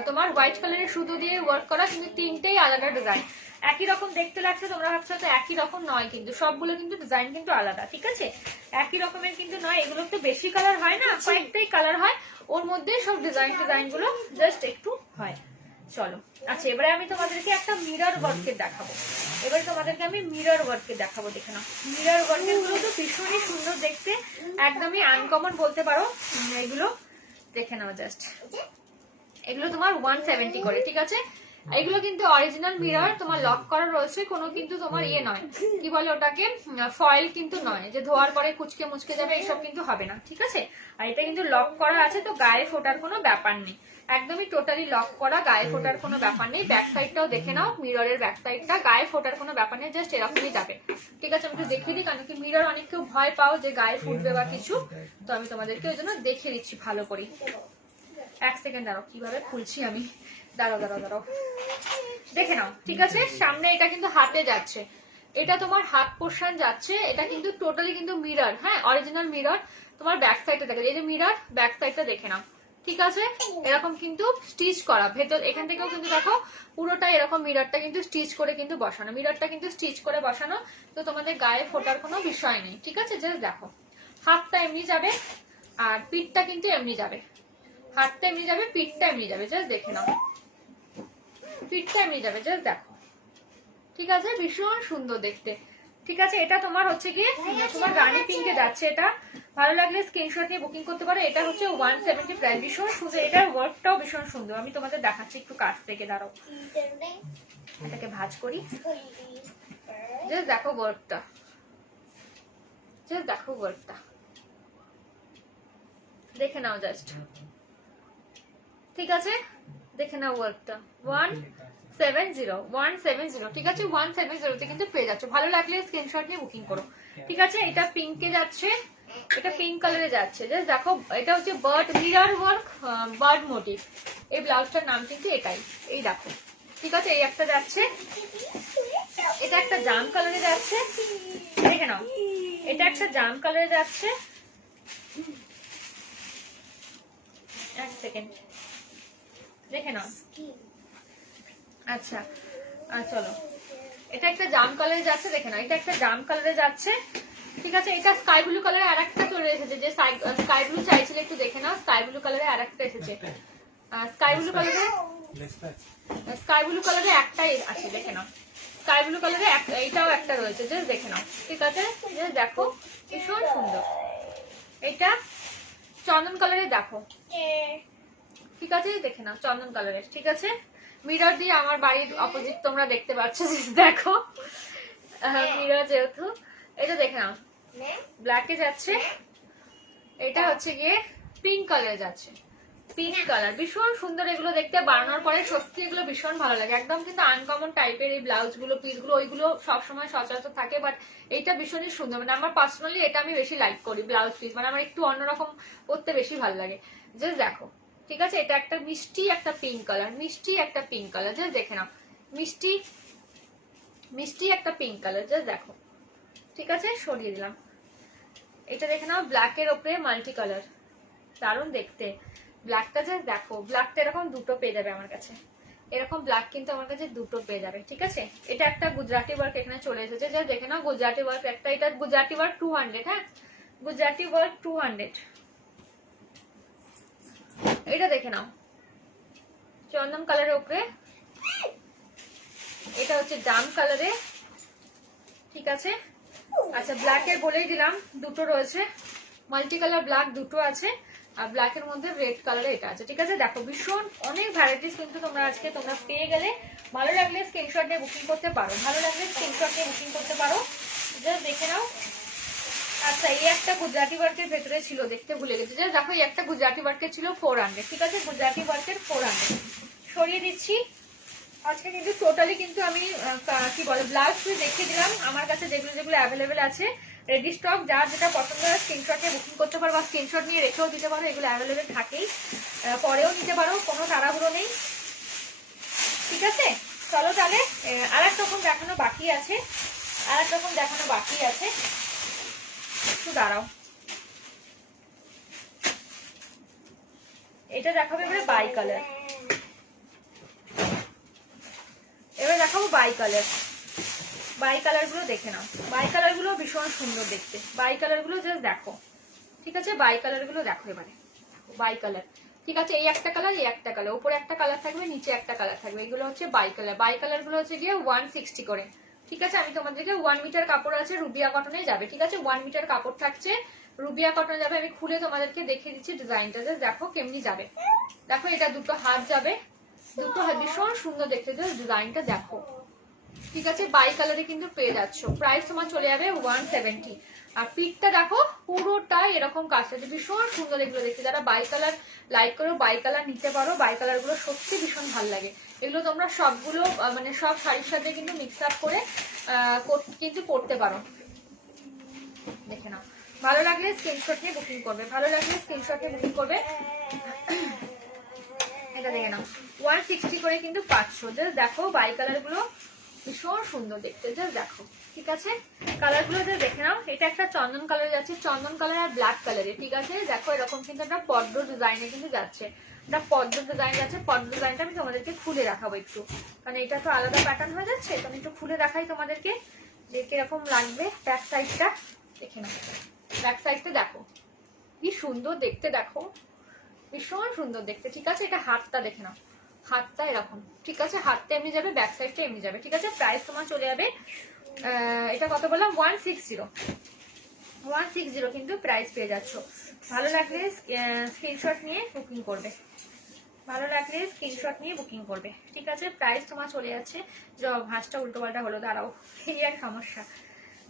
তোমার হোয়াইট কালারের সুতো দিয়ে ওয়ার্ক করা, কিন্তু 3টেই আলাদা ডিজাইন। একই রকম দেখতে লাগছে, তোমরা ভাবছো তো একই রকম নয়, কিন্তু সবগুলো কিন্তু ডিজাইন কিন্তু আলাদা। ঠিক আছে, একই রকমের কিন্তু নয়, এগুলো একটু বেশি কালার হয় না, কয়েকটাই কালার হয়, ওর মধ্যে সব ডিজাইন গুলো জাস্ট একটু হয়। চলো, আচ্ছা এবারে আমি তোমাদেরকে একটা মিরর ওয়ার্কের দেখাবো। এবারে তোমাদেরকে আমি মিরর ওয়ার্কের দেখাবো, দেখে নাও। মিরর ওয়ার্কের গুলো তো ভীষণই সুন্দর দেখতে, একদমই আনকমন বলতে পারো এগুলো। দেখে নাও জাস্ট, এগুলো তোমার 170 করে, ঠিক আছে। এগুলো কিন্তু অরিজিনাল মিরর, তোমার লক করা রয়েছে, কোনো কিন্তু তোমার ইয়ে নয়, কি বলে ওটাকে, ফয়েল কিন্তু নয় যে ধোয়ার পরে কুচকে মুচকে যাবে, এইসব কিন্তু হবে না, ঠিক আছে। আর এটা কিন্তু লক করা আছে, তো গায়ে ফোটার কোনো ব্যাপার নেই, একদমই টোটালি লক করা, গায়ে ফোটার কোনো ব্যাপার নেই। ব্যাক সাইডটাও দেখে নাও, মিররের ব্যাক সাইডটা, গায়ে ফোটার কোনো ব্যাপার নেই, জাস্ট এরকমই যাবে, ঠিক আছে। আমি একটু দেখিয়ে দিই, কারণ কি মিরর অনেক কেউ ভয় পাও যে গায়ে ফুটবে বা কিছু, তো আমি তোমাদেরকে ওই জন্য দেখিয়ে দিচ্ছি ভালো করে। এক সেকেন্ড দাঁড়াও, কিভাবে খুলছি আমি, দাঁড়াও দাঁড়াও দাঁড়াও, দেখে নাও, ঠিক আছে। সামনে এটা কিন্তু হাতে যাচ্ছে, এটা তোমার হাত পোর্শন যাচ্ছে, এটা কিন্তু টোটালি কিন্তু মিরর, হ্যাঁ অরিজিনাল মিরর। তোমার ব্যাক সাইডটা দেখে, এই যে মিরর, ব্যাক সাইডটা দেখে নাও, ঠিক আছে। এরকম কিন্তু স্টিচ করা, ভেতর এখান থেকেও কিন্তু দেখো পুরোটা এরকম মিররটা কিন্তু স্টিচ করে কিন্তু বসানো, মিররটা কিন্তু স্টিচ করে বসানো, তো তোমাদের গায়ে ফোটার কোনো বিষয় নেই, ঠিক আছে। জাস্ট দেখো, হাতটা এমনি যাবে আর পিঠটা কিন্তু এমনি যাবে, হাতটা এমনি যাবে, পিঠটা এমনি যাবে, জাস্ট দেখে নাও, পিঠটা এমনি যাবে, জাস্ট দেখো, ঠিক আছে। ভীষণ সুন্দর দেখতে, ঠিক আছে। এটা তোমার হচ্ছে গিয়ে তোমার রানী পিঙ্কে যাচ্ছে, এটা ভালো লাগলে স্ক্রিনশট নিয়ে বুকিং করতে পারো। এটা হচ্ছে 170 প্রাইস, ভীষণ সুন্দর, এটার ওয়ার্কটাও ভীষণ সুন্দর। আমি তোমাদের দেখাচ্ছি একটু কাছ থেকে, দাঁড়াও এটাকে ভাঁজ করি, জাস্ট দেখো ওয়ার্কটা, জাস্ট দেখো ওয়ার্কটা, দেখে নাও জাস্ট, ঠিক আছে, দেখে নাও ওয়ার্কটা। 170 ঠিক আছে, 170 তে কিন্তু পেয়ে যাচ্ছ। ভালো লাগলে স্ক্রিনশট নিয়ে বুকিং করো, ঠিক আছে। এটা পিঙ্কে যাচ্ছে, এটা পিঙ্ক কালারে যাচ্ছে, জাস্ট দেখো, এটা হচ্ছে bird mirror work, bird motif, এই ব্লাউজটার নাম কিন্তু এটাই, এই দেখো, ঠিক আছে। এই একটা যাচ্ছে, এটা একটা জাম কালারে যাচ্ছে, দেখে নাও, এটা একটা জাম কালারে যাচ্ছে, এক সেকেন্ড দেখে নাও, আচ্ছা চলো, এটা একটা জাম কালারে যাচ্ছে, দেখে নাও, এটা একটা জাম কালারে যাচ্ছে, ঠিক আছে। এটা স্কাই ব্লু কালারে আরেকটা চলে এসেছে, যে স্কাই ব্লু চাইছিলে একটু দেখে নাও, স্কাই ব্লু কালারে আরেকটা এসেছে, স্কাই ব্লু কালারে একটাই আছে, দেখে নাও, স্কাই ব্লু কালারে এইটাও একটা রয়েছে, জাস্ট দেখে নাও, ঠিক আছে। জাস্ট দেখো, ভীষণ সুন্দর। এটা চন্দন কালারে দেখো, ঠিক আছে, দেখে নাও, চন্দন কালারের, ঠিক আছে। মিরর দিয়ে আমার বাড়ির অপোজিট তোমরা দেখতে পাচ্ছ, দেখো মিরর যেহেতু, এটা দেখে নাও, ব্ল্যাকে যাচ্ছে, এটা হচ্ছে গিয়ে পিঙ্ক কালারে যাচ্ছে, পিঙ্ক কালার, ভীষণ সুন্দর এগুলো দেখতে, বানানোর পরে সত্যি এগুলো ভীষণ ভালো লাগে, একদম কিন্তু আনকমন টাইপের এই ব্লাউজ গুলো, পিস গুলো, ওইগুলো সবসময় সচরাচর থাকে, বাট এইটা ভীষণই সুন্দর, মানে আমার পার্সোনালি এটা আমি বেশি লাইক করি, ব্লাউজ পিস মানে আমার একটু অন্যরকম করতে বেশি ভালো লাগে, জাস্ট দেখো, ঠিক আছে। এটা একটা মিষ্টি একটা পিঙ্ক কালার, মিষ্টি একটা পিঙ্ক কালার, জাস্ট দেখে নাও, মিষ্টি একটা পিঙ্ক কালার, জাস্ট দেখো, ঠিক আছে। সরিয়ে দিলাম, এটা দেখে নাও, ব্ল্যাকের ওপরে মাল্টি কালার, দারুণ দেখতে, ব্ল্যাকটা জাস্ট দেখো, ব্ল্যাকটা এরকম দুটো পেয়ে যাবে আমার কাছে, এরকম ব্ল্যাক কিন্তু আমার কাছে দুটো পেয়ে যাবে, ঠিক আছে। এটা একটা গুজরাটি ওয়ার্ক এখানে চলে এসেছে, জাস্ট দেখে নাও, গুজরাটি ওয়ার্ক একটা, এটা গুজরাটি ওয়ার্ক 200, হ্যাঁ গুজরাটি ওয়ার্ক 200, এটা দেখে নাও, চন্দন কালারের উপরে, এটা হচ্ছে জাম কালারে, ঠিক আছে। আচ্ছা ব্ল্যাকের বলেই দিলাম, দুটো রয়েছে, মাল্টি কালার ব্ল্যাক দুটো আছে, আর ব্ল্যাকের মধ্যে রেড কালারে এটা আছে, ঠিক আছে। দেখো ভীষণ অনেক ভ্যারাইটিস কিন্তু তোমরা আজকে তোমরা পেয়ে গেলে, ভালো লাগলে স্ক্রিনশট নিয়ে বুকিং করতে পারো, ভালো লাগলে স্ক্রিনশট নিয়ে বুকিং করতে পারো, জাস্ট দেখে নাও। আচ্ছা এই একটা গুজরাটি ওয়ার্কের ভেতরে ছিল, দেখতে ভুলে গেছি, জাস্ট দেখো এই একটা গুজরাটি ওয়ার্কের ছিল 400, ঠিক আছে, গুজরাটি ওয়ার্কের 400 সরিয়ে দিচ্ছি। আজকে কিন্তু টোটালি কিন্তু আমি কি বলে ব্লাউজ পিস দেখিয়ে দিলাম, আমার কাছে যেগুলো যেগুলো অ্যাভেলেবেল আছে রেডি স্টক, যার যেটা পছন্দ হয় স্ক্রিনশট নিয়ে বুকিং করতে পারো, বা স্ক্রিনশট নিয়ে রেখেও দিতে পারো, এগুলো অ্যাভেলেবেল থাকেই, পরেও নিতে পারো, কোনো তাড়াহুড়ো নেই, ঠিক আছে। চলো তাহলে আর এক রকম দেখানো বাকি আছে, একটু দাঁড়াও, এটা দেখাবো এবারে বাই কালার, এবার দেখাবো বাই কালার গুলো দেখে নাও, বাই কালার গুলো ভীষণ সুন্দর দেখতে, বাই কালার গুলো জাস্ট দেখো, ঠিক আছে। বাই কালার গুলো দেখো এবারে, বাই কালার, ঠিক আছে। এই একটা কালার, এই একটা কালার, উপরে একটা কালার থাকবে, নিচে একটা কালার থাকবে, এগুলো হচ্ছে বাই কালার। বাই কালার গুলো হচ্ছে গিয়ে 160 করে, ঠিক আছে। আমি তোমাদেরকে 1 মিটার কাপড় আছে, রুবিয়া কটনে যাবে, ঠিক আছে, 1 মিটার কাপড় থাকছে, রুবিয়া কটন যাবে। আমি খুলে তোমাদেরকে দেখিয়ে দিচ্ছি ডিজাইনটা, দেখো কেমনি যাবে। দেখো এটা দুটো হাত যাবে, দুটো হাত ভীষণ সুন্দর দেখতে, ডিজাইনটা দেখো। ঠিক আছে, বাই কালারে কিন্তু পেয়ে যাচ্ছ। প্রাইস তোমার চলে যাবে 170। আর পিঠটা দেখো পুরোটাই এরকম কাজ আছে, ভীষণ সুন্দর এগুলো দেখতে। যারা বাই কালার লাইক করো বাই কালার নিতে পারো, বাই কালার গুলো সত্যি ভীষণ ভালো লাগে। এগুলো তোমরা সবগুলো মানে সব শাড়ির সাথে কিন্তু মিক্স আপ করে কিন্তু পড়তে পারো। দেখে নাও, ভালো লাগলে স্ক্রিনশট নিয়ে বুকিং করবে, ভালো লাগলে স্ক্রিনশট নিয়ে বুকিং করবে। এটা দেখে নাও 160 করে কিন্তু 500। জাস্ট দেখো বাই কালার গুলো ভীষণ সুন্দর দেখতে, জাস্ট দেখো। ঠিক আছে, কালার গুলো দেখে নাও। এটা একটা চন্দন কালার যাচ্ছে, চন্দন কালার আর ব্ল্যাক কালারে। ঠিক আছে, দেখো এরকম কিন্তু একটা পদ্ম ডিজাইনে কিন্তু যাচ্ছে, এটা পদ্ম ডিজাইন যাচ্ছে। পদ্ম ডিজাইনটা আমি তোমাদেরকে খুলে দেখাবো একটু, কারণ এটা তো আলাদা প্যাটার্ন হয়ে যাচ্ছে। তো আমি একটু খুলে দেখাই তোমাদেরকে যে কিরকম লাগবে। ব্যাক সাইডটা দেখে নাও, ব্যাক সাইডটা দেখো কি সুন্দর দেখতে, দেখো ভীষণ সুন্দর দেখতে। ঠিক আছে, এটা হাতটা দেখে নাও, হাতটা এরকম। ঠিক আছে, হাতটা এমনি যাবে, ব্যাক সাইডটা এমনি যাবে। ঠিক আছে, প্রাইস তোমার চলে যাবে এটা কত বললাম 160 কিন্তু প্রাইস পেয়ে যাচ্ছ। ভালো লাগলে স্ক্রিনশট নিয়ে বুকিং করবে, ভালো লাগলে স্ক্রিনশট নিয়ে বুকিং করবে। ঠিক আছে, প্রাইস তোমার চলে যাচ্ছে। ভাঁজটা উল্টো পাল্টা হলো, দাঁড়াও, এই এক সমস্যা।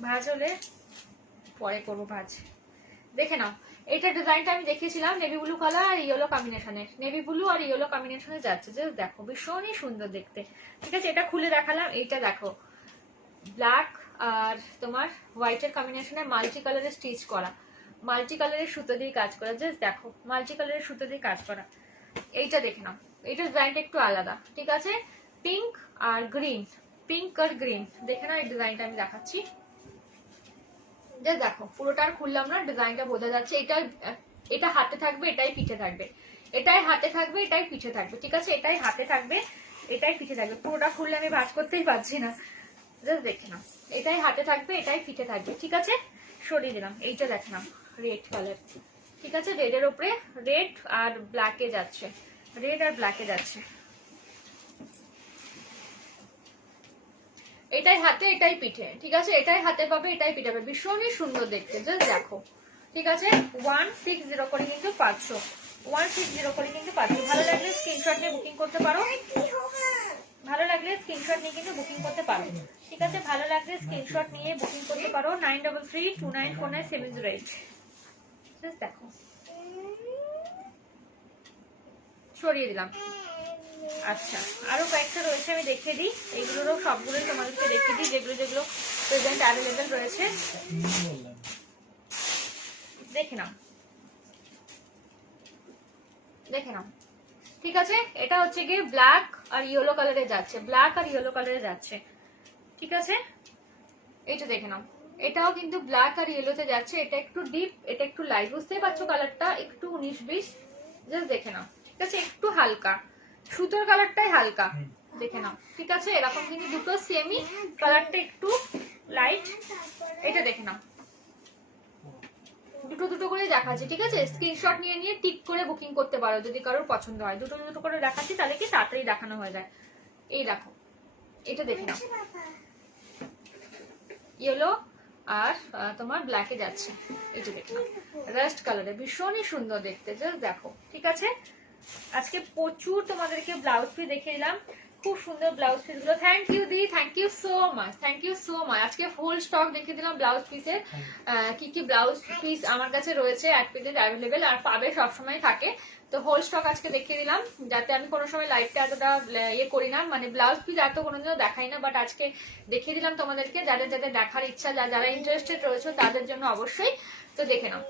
ভাঁজ হলে পরে করবো ভাঁজ। দেখে নাও, এটা ডিজাইনটা আমি দেখিয়েছিলাম নেভি ব্লু কালার আর ইয়েলো কম্বিনেশনের, নেভি ব্লু আর ইয়েলো কম্বিনেশনে যাচ্ছে। জাস্ট দেখো ভীষণই সুন্দর দেখতে। ঠিক আছে, এটা খুলে দেখালাম। এইটা দেখো ব্ল্যাক আর তোমার হোয়াইটের কম্বিনেশনে মাল্টি কালারের স্টিচ করা, মাল্টি কালারের সুতো দিয়ে কাজ করা। জাস্ট দেখো মাল্টি কালারের সুতো দিয়ে কাজ করা। এইটা দেখে নাও, এইটার ডিজাইনটা একটু আলাদা। ঠিক আছে, পিঙ্ক আর গ্রিন, পিঙ্ক আর গ্রিন দেখে নাও। এই ডিজাইনটা আমি দেখাচ্ছি, দেখো পুরোটা আর খুললাম না, ডিজাইনটা বোঝা যাচ্ছে। এটা হাতে থাকবে, এটাই পিঠে থাকবে, এটাই হাতে থাকবে, এটাই পিঠে থাকবে। ঠিক আছে, এটাই হাতে থাকবে, এটাই পিঠে থাকবে। পুরোটা খুললে আমি ভাঁজ করতেই পারছি না, জাস্ট দেখে নাও। এটাই হাতে থাকবে, এটাই পিঠে থাকবে। ঠিক আছে, সরিয়ে দিলাম। এইটা দেখে নাও রেড কালার। ঠিক আছে, রেডের ওপরে রেড আর ব্ল্যাকে যাচ্ছে, রেড আর ব্ল্যাকে যাচ্ছে। এটাই হাতে, এটাই পিঠে। ঠিক আছে, এটাই হাতে পাবে, এটাই পিঠে পাবে। ভীষণই সুন্দর দেখতে, জাস্ট দেখো। ঠিক আছে, 160 করে কিন্তু 500, 160 করে কিন্তু 500। ভালো লাগলে স্ক্রিনশট নিয়ে বুকিং করতে পারো, ভালো লাগলে স্ক্রিনশট নিয়ে কিন্তু বুকিং করতে পারো। ঠিক আছে, ভালো লাগলে স্ক্রিনশট নিয়ে বুকিং করতে পারো। 9332949708। জাস্ট দেখো, সরিয়ে দিলাম। আচ্ছা, আরো কয়েকটা রয়েছে, আমি দেখিয়ে দিই। এইগুলোরও সবগুলোই তোমাদেরকে দেখিয়ে দিই, যেগুলো যেগুলো প্রেজেন্ট অ্যাভেলেবেল রয়েছে। দেখে নাও, দেখে নাও। ঠিক আছে, এটা হচ্ছে গিয়ে ব্ল্যাক আর ইয়েলো কালারে যাচ্ছে, ব্ল্যাক আর ইয়েলো কালারে যাচ্ছে। ঠিক আছে, এটা দেখে নাও, এটাও কিন্তু ব্ল্যাক আর ইয়েলোতে যাচ্ছে। এটা একটু ডিপ, এটা একটু লাইট, বুঝতেই পারছো কালারটা একটু 19-20। জাস্ট দেখে নাও। ঠিক আছে, একটু হালকা, সুতোর কালারটাই হালকা, দেখে নাও। ঠিক আছে, এরকম কিন্তু দুটো সেমি, কালারটা একটু লাইট। এটা দেখে নাও, দুটো দুটো করে দেখাচ্ছি। ঠিক আছে, স্ক্রিনশট নিয়ে নিয়ে টিক করে বুকিং করতে পারো যদি কারোর পছন্দ হয়। দুটো দুটো করে দেখাচ্ছি, তাহলে কি তাড়াতাড়ি দেখানো হয়ে যায়। এই দেখো, এটা দেখে নাও, ইয়েলো আর তোমার ব্ল্যাকে যাচ্ছে। এই যে দেখে নাও, রাস্ট কালারে, ভীষণই সুন্দর দেখতে, জাস্ট দেখো। ঠিক আছে, আজকে প্রচুর তোমাদেরকে ব্লাউজ পিস দেখিয়ে দিলাম, খুব সুন্দর ব্লাউজ পিস গুলো। থ্যাংক ইউ দি, thank you so much, thank you so much. আজকে ফুল স্টক দেখিয়ে দিলাম ব্লাউজ পিসের। কি কি ব্লাউজ পিস আমার কাছে রয়েছে এক পিসের অ্যাভেলেবেল, আর পাবে সবসময় থাকে। তো হোল স্টক আজকে দেখিয়ে দিলাম, যাতে আমি কোনো সময় লাইভটা এতটা ইয়ে করি না, মানে ব্লাউজ পিস এত কোনোদিনও দেখাই না, বাট আজকে দেখিয়ে দিলাম তোমাদেরকে। যাদের যাদের দেখার ইচ্ছা, যারা ইন্টারেস্টেড রয়েছে তাদের জন্য অবশ্যই। তো দেখে নাও,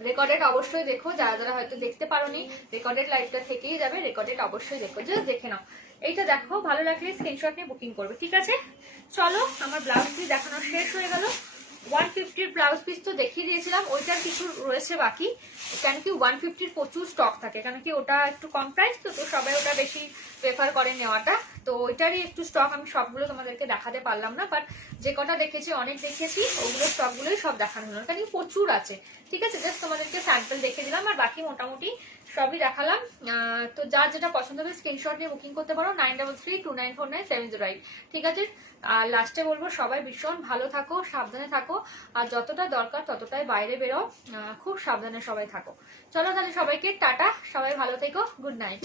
রেকর্ডেড অবশ্যই দেখো, যারা যারা হয়তো দেখতে পারোনি, রেকর্ডেড লাইভটা থেকেই যাবে, রেকর্ডেড অবশ্যই দেখো। জাস্ট দেখে নাও, এইটা দেখো, ভালো লাগলে স্ক্রিনশট নিয়ে বুকিং করবে। ঠিক আছে, চলো আমার ব্লাউজ পিস দেখানো শেষ হয়ে গেল। 150 ব্লাউজ পিস তো দেখিয়ে দিয়েছিলাম, ওইটার কিছু রয়েছে বাকি। কেন কি 150 প্রচুর স্টক থাকে, কেন কি ওটা একটু কম প্রাইস, তো সবাই ওটা বেশি প্রেফার করে নেওয়াটা। তো ওইটারই একটু স্টক, আমি সবগুলো তোমাদেরকে দেখাতে পারলাম না, বাট যে কটা দেখেছি অনেক দেখেছি, ওগুলো স্টকগুলোই সব দেখানো হলো, কারণ প্রচুর আছে। ঠিক আছে, জাস্ট তোমাদেরকে স্যাম্পল দেখে দিলাম, আর বাকি মোটামুটি সবই দেখালাম। তো যার যেটা পছন্দ হবে স্ক্রিনশট নিয়ে বুকিং করতে পারো 9332949708। ঠিক আছে, আর লাস্টে বলবো সবাই ভীষণ ভালো থাকো, সাবধানে থাকো, আর যতটা দরকার ততটাই বাইরে বেরো, খুব সাবধানে সবাই থাকো। চলো তাহলে সবাইকে টাটা, সবাই ভালো থেকো, গুড নাইট।